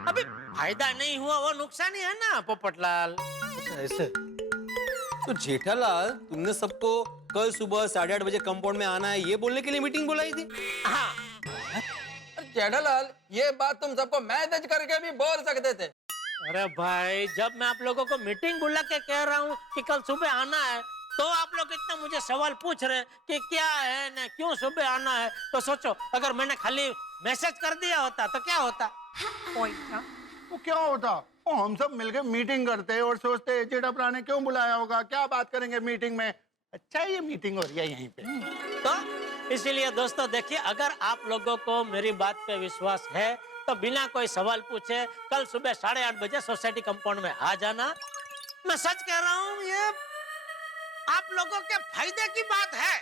अभी फायदा नहीं हुआ वो नुकसान ही है ना पोपटलाल। ऐसे? तो जेठालाल, तुमने सबको कल सुबह 8:30 बजे कंपाउंड में आना है ये बोलने के लिए मीटिंग बुलाई थी? हाँ। जेठालाल, ये बात तुम सबको मैसेज करके भी बोल सकते थे। अरे भाई, जब मैं आप लोगों को मीटिंग बुला के कह रहा हूँ कि कल सुबह आना है, तो आप लोग इतना मुझे सवाल पूछ रहे कि क्या है ना क्यों सुबह आना है। तो सोचो, अगर मैंने खाली मैसेज कर दिया होता तो क्या होता? पॉइंट था। वो क्या होता? वो हम सब मिलकर मीटिंग करते और सोचते जेठा प्रा ने क्यों बुलाया होगा, क्या बात करेंगे मीटिंग में। अच्छा ये मीटिंग हो रही है यहीं पे। तो इसलिए दोस्तों देखिए, अगर आप लोगों को मेरी बात पे विश्वास है तो बिना कोई सवाल पूछे कल सुबह 8:30 बजे सोसाइटी कंपाउंड में आ जाना। मैं सच कह रहा हूँ, ये आप लोगों के फायदे की बात है।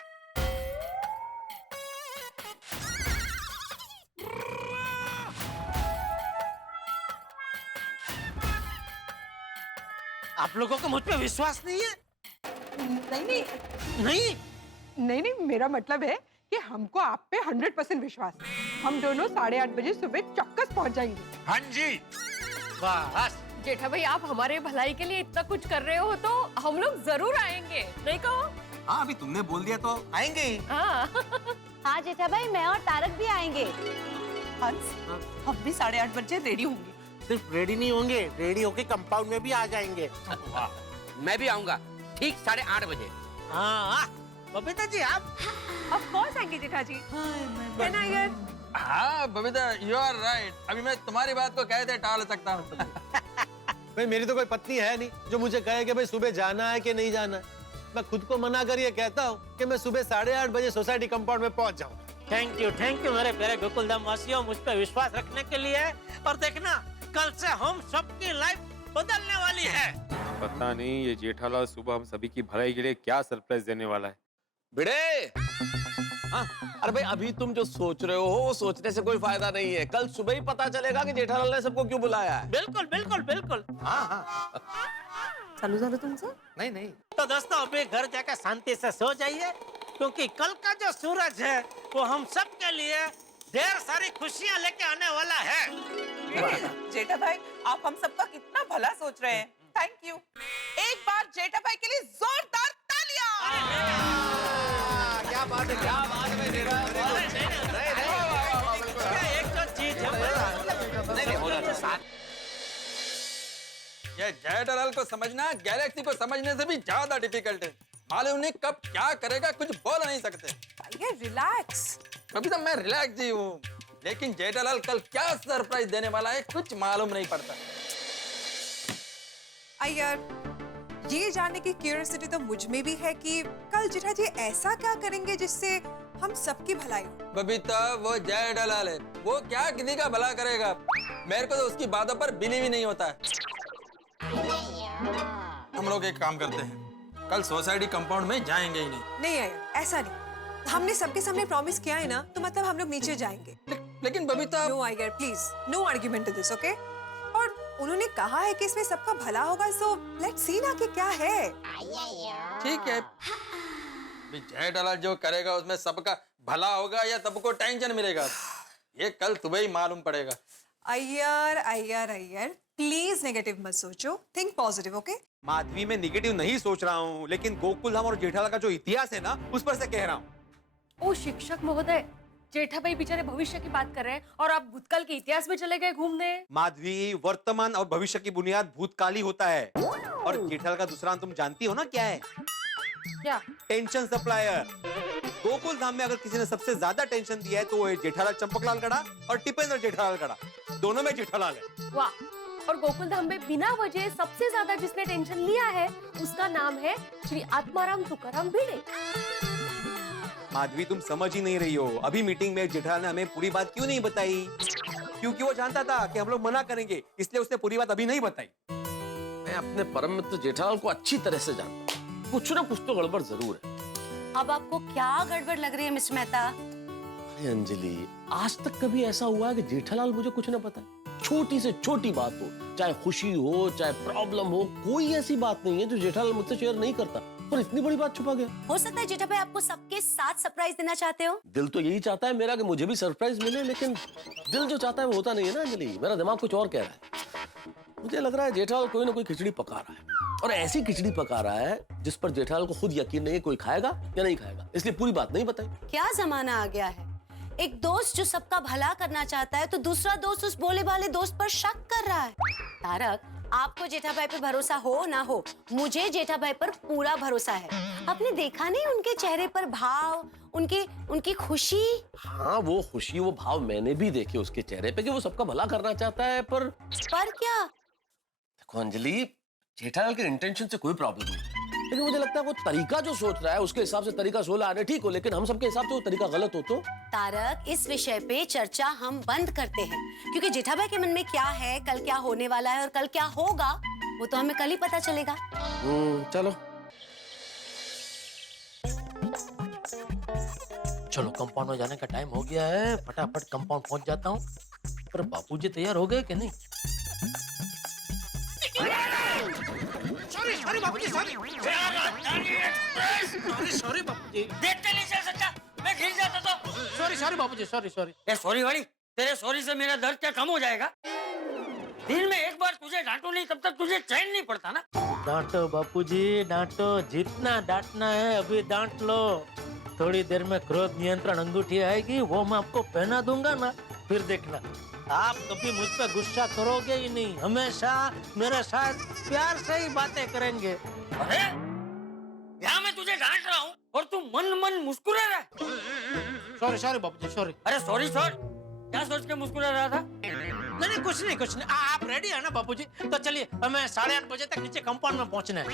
आप लोगों को मुझ पे विश्वास नहीं है? नहीं। नहीं? नहीं नहीं, मेरा मतलब है कि हमको आप पे 100% विश्वास है। हम दोनों 8:30 बजे सुबह चौक्कस पहुंच जाएंगे। हाँ जी, बस। जेठा भाई, आप हमारे भलाई के लिए इतना कुछ कर रहे हो तो हम लोग जरूर आएंगे, नहीं कहो? हाँ, अभी तुमने बोल दिया तो आएंगे ही। हाँ जेठा भाई, मैं और तारक भी आएंगे। हंस, हम भी 8:30 बजे रेडी होंगे। सिर्फ रेडी नहीं होंगे, रेडी होके कंपाउंड में भी आ जाएंगे। मैं भी आऊंगा ठीक 8:30 बजे। हाँ बबीता जी, आप ऑफ कोर्स आएंगे जेठा जी। है ना यार? हाँ बबीता, यू आर राइट। अभी मैं तुम्हारी बात को कैसे टाल सकता हूँ? भाई मेरी तो कोई पत्नी है नहीं जो मुझे कहे कि भाई सुबह जाना है कि नहीं जाना है। मैं खुद को मना कर ये कहता हूँ कि मैं सुबह 8:30 बजे सोसाइटी कंपाउंड में पहुंच जाऊँ। थैंक यू मेरे प्यारे गोकुलधाम वासियों, मुझ पे विश्वास रखने के लिए। और देखना, कल से हम सबकी लाइफ बदलने वाली है। पता नहीं ये जेठालाल सुबह हम सभी की भलाई के लिए क्या सरप्राइज देने वाला है। भिड़े, हाँ, अरे भाई अभी तुम जो सोच रहे हो वो सोचने से कोई फायदा नहीं है। कल सुबह ही पता चलेगा कि जेठालाल ने सबको क्यों बुलाया है। बिल्कुल बिल्कुल बिल्कुल। हाँ। चालू झालं तुमचं? नहीं। तो दोस्तों, अभी घर जाकर शांति से सो जाइए, क्योंकि कल का जो सूरज है वो हम सब के लिए ढेर सारी खुशियां लेके आने वाला है। जेठा भाई, आप हम सबका कितना भला सोच रहे हैं। Thank you. एक बार जेठा भाई के लिए जोरदार तालियां। क्या बात है, क्या बात है। एक जो चीज है ये जेठालाल को समझना गैलेक्सी को समझने से भी ज्यादा डिफिकल्ट है। मालूम नहीं कब क्या करेगा, कुछ बोल नहीं सकते। ये रिलैक्स। अभी तो मैं रिलैक्स ही हूँ, लेकिन जेठालाल कल क्या सरप्राइज देने वाला है कुछ मालूम नहीं पड़ता। यार, ये जानने की क्यूरियोसिटी तो मुझ में भी है कि कल जेठा जी ऐसा क्या करेंगे जिससे हम सबकी भलाई हो। बबीता, वो जेठालाल है, वो क्या किसी का भला करेगा। मेरे को तो उसकी बातों पर बिलीव ही नहीं होता है। हम लोग एक काम करते हैं, कल सोसाइटी कंपाउंड में जाएंगे ही नहीं। नहीं यार, ऐसा नहीं। हमने सबके सामने प्रॉमिस किया है ना, तो मतलब हम लोग नीचे जाएंगे। लेकिन बबीता, नो यार, please no argument to this, okay? और उन्होंने कहा है कि इसमें सबका भला होगा, सो लेट्स सी ना कि क्या है। ठीक है, जेठालाल जो करेगा उसमें सबका भला होगा या सबको टेंशन मिलेगा, ये कल सुबह ही मालूम पड़ेगा। अय्यर, प्लीज नेगेटिव मत सोचो, थिंक पॉजिटिव, ओके? माधवी, मैं निगेटिव नहीं सोच रहा हूँ, लेकिन गोकुलधाम और जेठालाल का जो इतिहास है ना, उस पर से कह रहा हूँ। ओ शिक्षक महोदय, जेठा भाई बेचारे भविष्य की बात कर रहे हैं और आप भूतकाल के इतिहास में चले गए घूमने। माधवी, वर्तमान और भविष्य की बुनियाद भूतकाल ही होता है। और जेठालाल का दूसरा नाम तुम जानती हो ना क्या है? क्या? Tension supplier. गोकुलधाम में अगर किसी ने सबसे ज्यादा टेंशन दिया है तो वो है जेठालाल चंपकलाल गड़ा और टिपेंद्र जेठालाल गड़ा। दोनों में जेठालाल है। वाह। और गोकुलधाम में बिना वजह सबसे ज्यादा जिसने टेंशन लिया है उसका नाम है श्री आत्माराम तुकाराम भिड़े। माधवी, तुम समझ ही नहीं रही हो। अभी मीटिंग में जेठालाल ने हमें पूरी बात क्यों नहीं बताई? क्योंकि वो जानता था कि हम लोग मना करेंगे, इसलिए उसने पूरी बात अभी नहीं बताई। मैं अपने परम मित्र जेठालाल को अच्छी तरह से जानता हूँ, कुछ ना कुछ तो गड़बड़ जरूर है। अब आपको क्या गड़बड़ लग रही है मिस मेहता? अरे अंजलि, आज तक कभी ऐसा हुआ है कि जेठालाल मुझे कुछ ना बताए? छोटी से छोटी बात हो, चाहे खुशी हो चाहे प्रॉब्लम हो, कोई ऐसी बात नहीं है जो जेठालाल मुझसे शेयर नहीं करता। और इतनी बड़ी बात छुपा गया। हो सकता है जेठा भाई आपको सबके साथ सरप्राइज देना चाहते हो। दिल तो यही चाहता है मेरा कि मुझे भी सरप्राइज मिले, लेकिन दिल जो चाहता है वो होता नहीं है ना अंजलि। मेरा दिमाग कुछ और कह रहा है। मुझे लग रहा है जेठालाल कोई ना कोई खिचड़ी पका रहा है, और ऐसी खिचड़ी पका रहा है जिस पर जेठालाल को खुद यकीन नहीं है कोई खाएगा या नहीं खाएगा, इसलिए पूरी बात नहीं बताई। क्या जमाना आ गया है, एक दोस्त जो सबका भला करना चाहता है तो दूसरा दोस्त उस भोले भाले दोस्त पर शक कर रहा है। तारक, आपको जेठा भाई पे भरोसा हो ना हो, मुझे जेठा भाई पर पूरा भरोसा है। आपने देखा नहीं उनके चेहरे पर भाव, उनकी खुशी। हाँ, वो खुशी वो भाव मैंने भी देखे उसके चेहरे पे कि वो सबका भला करना चाहता है। पर क्या? देखो अंजलि, जेठालाल के इंटेंशन से कोई प्रॉब्लम नहीं, लेकिन मुझे लगता है वो तरीका जो सोच रहा है उसके हिसाब से तरीका 16 आने ठीक हो, लेकिन हम सबके हिसाब से वो तरीका गलत हो। तो तारक, इस विषय पे चर्चा हम बंद करते हैं, क्योंकि जेठा भाई के मन में क्या है, कल क्या होने वाला है और कल क्या होगा, वो तो हमें कल ही पता चलेगा। चलो चलो, कंपाउंड में जाने का टाइम हो गया है, फटाफट कंपाउंड पहुंच जाता हूँ। पर बापूजी तैयार हो गए कि नहीं? सॉरी बापूजी, सॉरी। सॉरी बापूजी। देख के नहीं चल सकता, मैं गिर जाता तो। सॉरी बापूजी, सॉरी। ए सॉरी वाली, तेरे सॉरी से मेरा दर्द क्या कम हो जाएगा? दिन में एक बार तुझे डांटो नहीं तब तक तुझे चैन नहीं पड़ता ना। डांटो बापूजी, डांटो, जितना डांटना है अभी डांट लो। थोड़ी देर में क्रोध नियंत्रण अंगूठी आएगी, वो मैं आपको पहना दूंगा ना, फिर देखना आप कभी मुझ पे गुस्सा करोगे ही नहीं, हमेशा मेरे साथ प्यार से ही बातें करेंगे। अरे यहाँ मैं तुझे डांट रहा हूँ और तू मन मुस्कुरा रहा है। सॉरी बापूजी, सॉरी। अरे सॉरी क्या सोच के मुस्कुरा रहा था? नहीं कुछ नहीं। आप रेडी है ना बापूजी? तो चलिए, हमें 8:30 बजे तक नीचे कंपाउंड में पहुंचना है।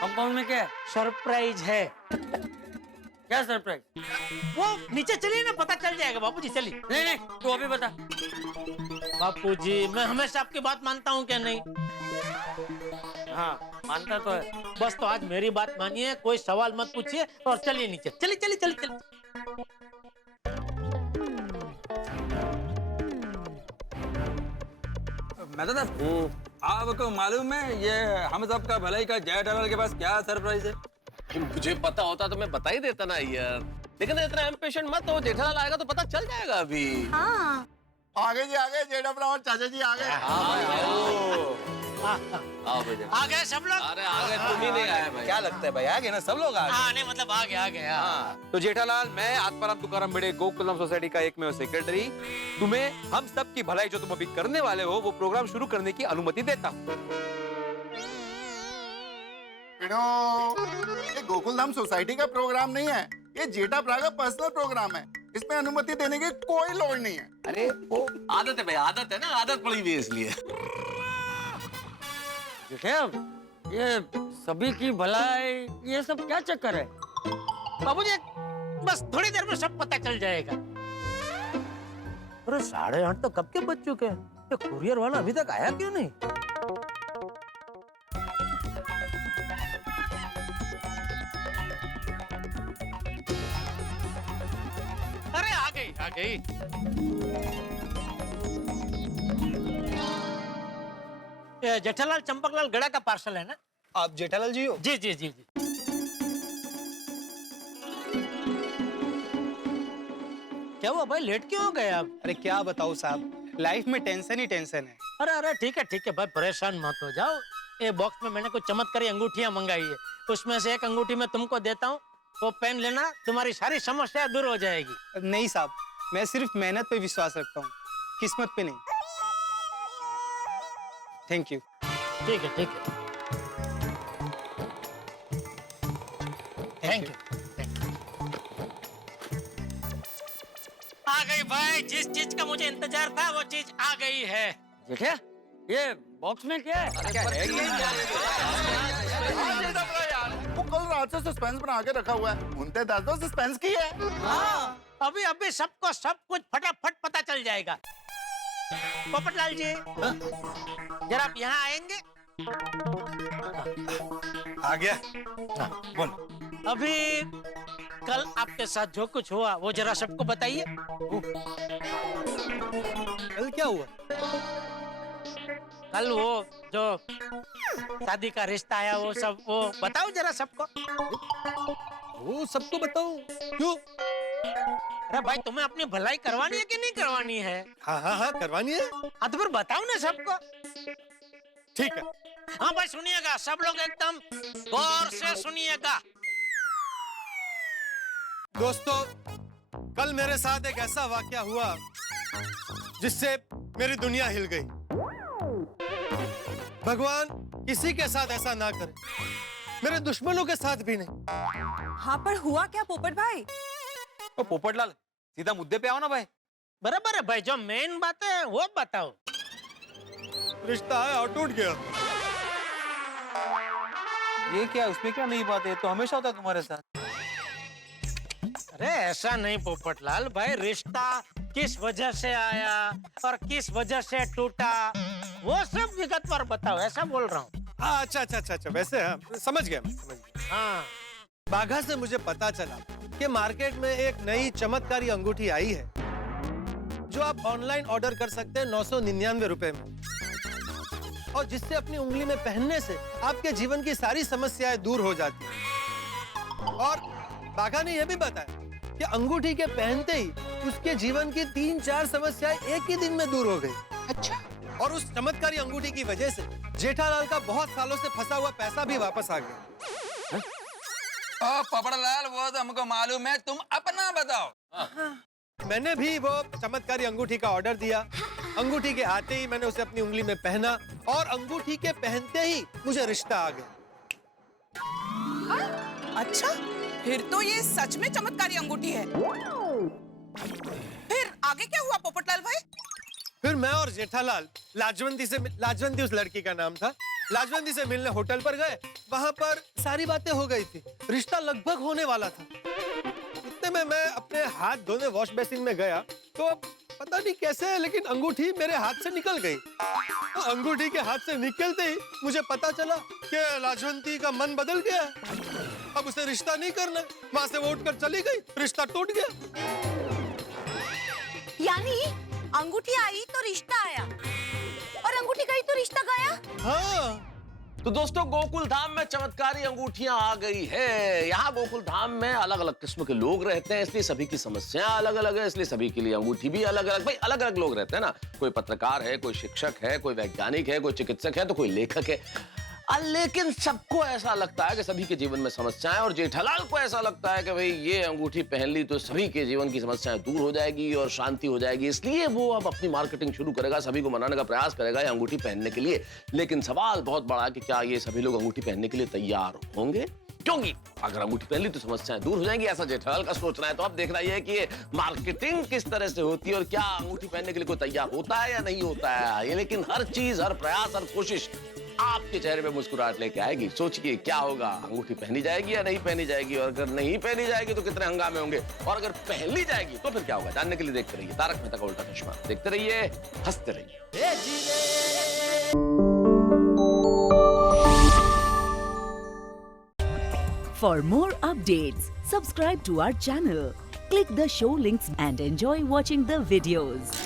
कंपाउंड में क्या है? सरप्राइज है। क्या सरप्राइज? वो नीचे चलिए ना, पता चल जाएगा बापूजी, चलिए। नहीं तू अभी बता। बापूजी, मैं हमेशा आपकी बात मानता हूँ क्या नहीं? हाँ मानता तो है। बस तो आज मेरी बात मानिए, कोई सवाल मत पूछिए और चलिए नीचे। चलिए। मैं आपको मालूम है ये हम सब का भलाई का जेठालाल के पास क्या सरप्राइज है? मुझे पता होता तो मैं बता ही देता ना यार, लेकिन इतना इम्पेशेंट मत हो, जेठालाल आएगा तो पता चल जाएगा अभी। हाँ आगे जी आगे, जेठालाल और चाचा जी आगे। आओ भाई, आ गए सब लोग। अरे आ गए, तुम ही नहीं आए भाई। क्या लगता है भाई, आ गए ना सब लोग? नहीं मतलब आ गया। तो जेठालाल, मैं आत्माराम तुकाराम भिड़े गोकुलम सोसाइटी का एकमेव सेक्रेटरी तुम्हें हम सब की भलाई जो तुम अभी करने वाले हो वो प्रोग्राम शुरू करने की अनुमति देता हूँ। ये गोकुलधाम सोसाइटी का प्रोग्राम नहीं है, ये जेठा प्रा का पर्सनल प्रोग्राम है, इसमें अनुमति देने की कोई लोड़ नहीं है। अरे वो आदत है भाई, आदत है ना, आदत पड़ी हुई है इसलिए। ये सभी की भलाई, ये सब क्या चक्कर है? बाबूजी, बस थोड़ी देर में सब पता चल जाएगा। अरे 8:30 तो कब के बज चुके हैं? ये कुरियर वाला अभी तक आया क्यों नहीं? अरे आ गई। जेठालाल चंपकलाल गड़ा का पार्सल है ना? आप जेठालाल जी हो? जी। क्या हुआ भाई, लेट क्यों हो गए आप? अरे क्या बताऊं साहब, लाइफ में टेंशन ही टेंशन है। अरे ठीक है भाई, परेशान मत हो जाओ। ये बॉक्स में मैंने कुछ चमत्कारी अंगूठियां मंगाई है, उसमें से एक अंगूठी मैं तुमको देता हूँ, वो पहन लेना, तुम्हारी सारी समस्या दूर हो जाएगी। नहीं साहब, मैं सिर्फ मेहनत पे विश्वास रखता हूँ, किस्मत पे नहीं। Thank you. ठीक है। Thank you. आ गई भाई, जिस चीज का मुझे इंतजार था वो चीज आ गई है। जेठा, ये बॉक्स में क्या है? वो कल रात से सस्पेंस बना के रखा हुआ है, उनते 10 सस्पेंस की है। हाँ, अभी सबको सब कुछ फटाफट पता चल जाएगा। पोपटलाल जी, जरा आप यहाँ आएंगे? आ गया। बोल। अभी कल आपके साथ जो कुछ हुआ वो जरा सबको बताइए। कल क्या हुआ? कल वो जो शादी का रिश्ता आया, वो सब वो बताओ जरा सबको। वो सबको बताओ? क्यों? अरे भाई, तुम्हें अपनी भलाई करवानी है कि नहीं करवानी है? हाँ करवानी है। हाँ तो फिर बताओ ना सबको। ठीक है। हाँ भाई सुनिएगा, सब लोग एकदम गौर से सुनिएगा। दोस्तों, कल मेरे साथ एक ऐसा वाकया हुआ जिससे मेरी दुनिया हिल गई। भगवान किसी के साथ ऐसा ना करे, मेरे दुश्मनों के साथ भी नहीं। हाँ पर हुआ क्या पोपट भाई? तो पोपटलाल, सीधा मुद्दे पे आओ ना भाई। बराबर है भाई, जो मेन बात है वो बताओ। रिश्ता है और टूट गया। ये क्या, उसमें क्या नई बात है? तो हमेशा होता है तुम्हारे साथ। अरे ऐसा नहीं पोपटलाल भाई, रिश्ता किस वजह से आया और किस वजह से टूटा वो सब विगतवार बताओ, ऐसा बोल रहा हूँ। हाँ अच्छा, वैसे हाँ, समझ गया। हाँ, बाघा से मुझे पता चला कि मार्केट में एक नई चमत्कारी अंगूठी आई है जो आप ऑनलाइन ऑर्डर कर सकते हैं 999 रुपए में, और जिससे अपनी उंगली में पहनने से आपके जीवन की सारी समस्याएं दूर हो जाती हैं। और बाघा ने यह भी बताया कि अंगूठी के पहनते ही उसके जीवन की 3-4 समस्याएं एक ही दिन में दूर हो गई। अच्छा। और उस चमत्कारी अंगूठी की वजह से जेठालाल का बहुत सालों से फंसा हुआ पैसा भी वापस आ गया। ओ पोपटलाल, वो तो हमको मालूम है, तुम अपना बताओ। मैंने भी वो चमत्कारी अंगूठी का ऑर्डर दिया। अंगूठी के आते ही मैंने उसे अपनी उंगली में पहना और अंगूठी के पहनते ही मुझे रिश्ता आ गया। अच्छा, फिर तो ये सच में चमत्कारी अंगूठी है। फिर आगे क्या हुआ पोपटलाल भाई? फिर मैं और जेठालाल लाजवंती उस लड़की का नाम था, लाजवंती से मिलने होटल पर गए। वहां पर सारी बातें हो गई थी, रिश्ता लगभग होने वाला था। इतने में मैं अपने हाथ धोने वॉश बेसिन में गया तो पता नहीं कैसे लेकिन अंगूठी मेरे हाथ से निकल गई। तो अंगूठी के हाथ से निकलते ही मुझे पता चला कि लाजवंती का मन बदल गया। अब उसे रिश्ता नहीं करना। वहां से वो उठकर चली गई, रिश्ता टूट गया। यानी अंगूठी आई तो रिश्ता आया और अंगूठी गई तो रिश्ता गया। हाँ। तो दोस्तों, गोकुल धाम में चमत्कारी अंगूठियां आ गई है। यहाँ गोकुल धाम में अलग अलग किस्म के लोग रहते हैं, इसलिए सभी की समस्याएं अलग अलग है, इसलिए सभी के लिए अंगूठी भी अलग अलग। भाई अलग अलग लोग रहते हैं ना, कोई पत्रकार है, कोई शिक्षक है, कोई वैज्ञानिक है, कोई चिकित्सक है, तो कोई लेखक है। लेकिन सबको ऐसा लगता है कि सभी के जीवन में समस्याएं, और जेठालाल को ऐसा लगता है कि भाई ये अंगूठी पहन ली तो सभी के जीवन की समस्याएं दूर हो जाएगी और शांति हो जाएगी। इसलिए वो अब अपनी मार्केटिंग शुरू करेगा, सभी को मनाने का प्रयास करेगा ये अंगूठी पहनने के लिए। लेकिन सवाल बहुत बड़ा है कि क्या ये सभी लोग अंगूठी पहनने के लिए तैयार होंगे? क्योंकि अगर अंगूठी पहन ली तो समस्याएं दूर हो जाएंगी, ऐसा जेठालाल का सोचना है। तो अब देखना यह है कि ये मार्केटिंग किस तरह से होती है और क्या अंगूठी पहनने के लिए कोई तैयार होता है या नहीं होता है। लेकिन हर चीज, हर प्रयास, हर कोशिश आपके चेहरे पे मुस्कुराहट लेके आएगी। सोचिए क्या होगा, अंगूठी पहनी जाएगी या नहीं पहनी जाएगी, और अगर नहीं पहनी जाएगी तो कितने हंगामे होंगे, और अगर पहन ली जाएगी तो फिर क्या होगा। जानने के लिए देखते रहिए तारक मेहता का उल्टा चश्मा। देखते रहिए, हंसते रहिए। For more updates, subscribe to our channel, click the show links and enjoy watching the videos.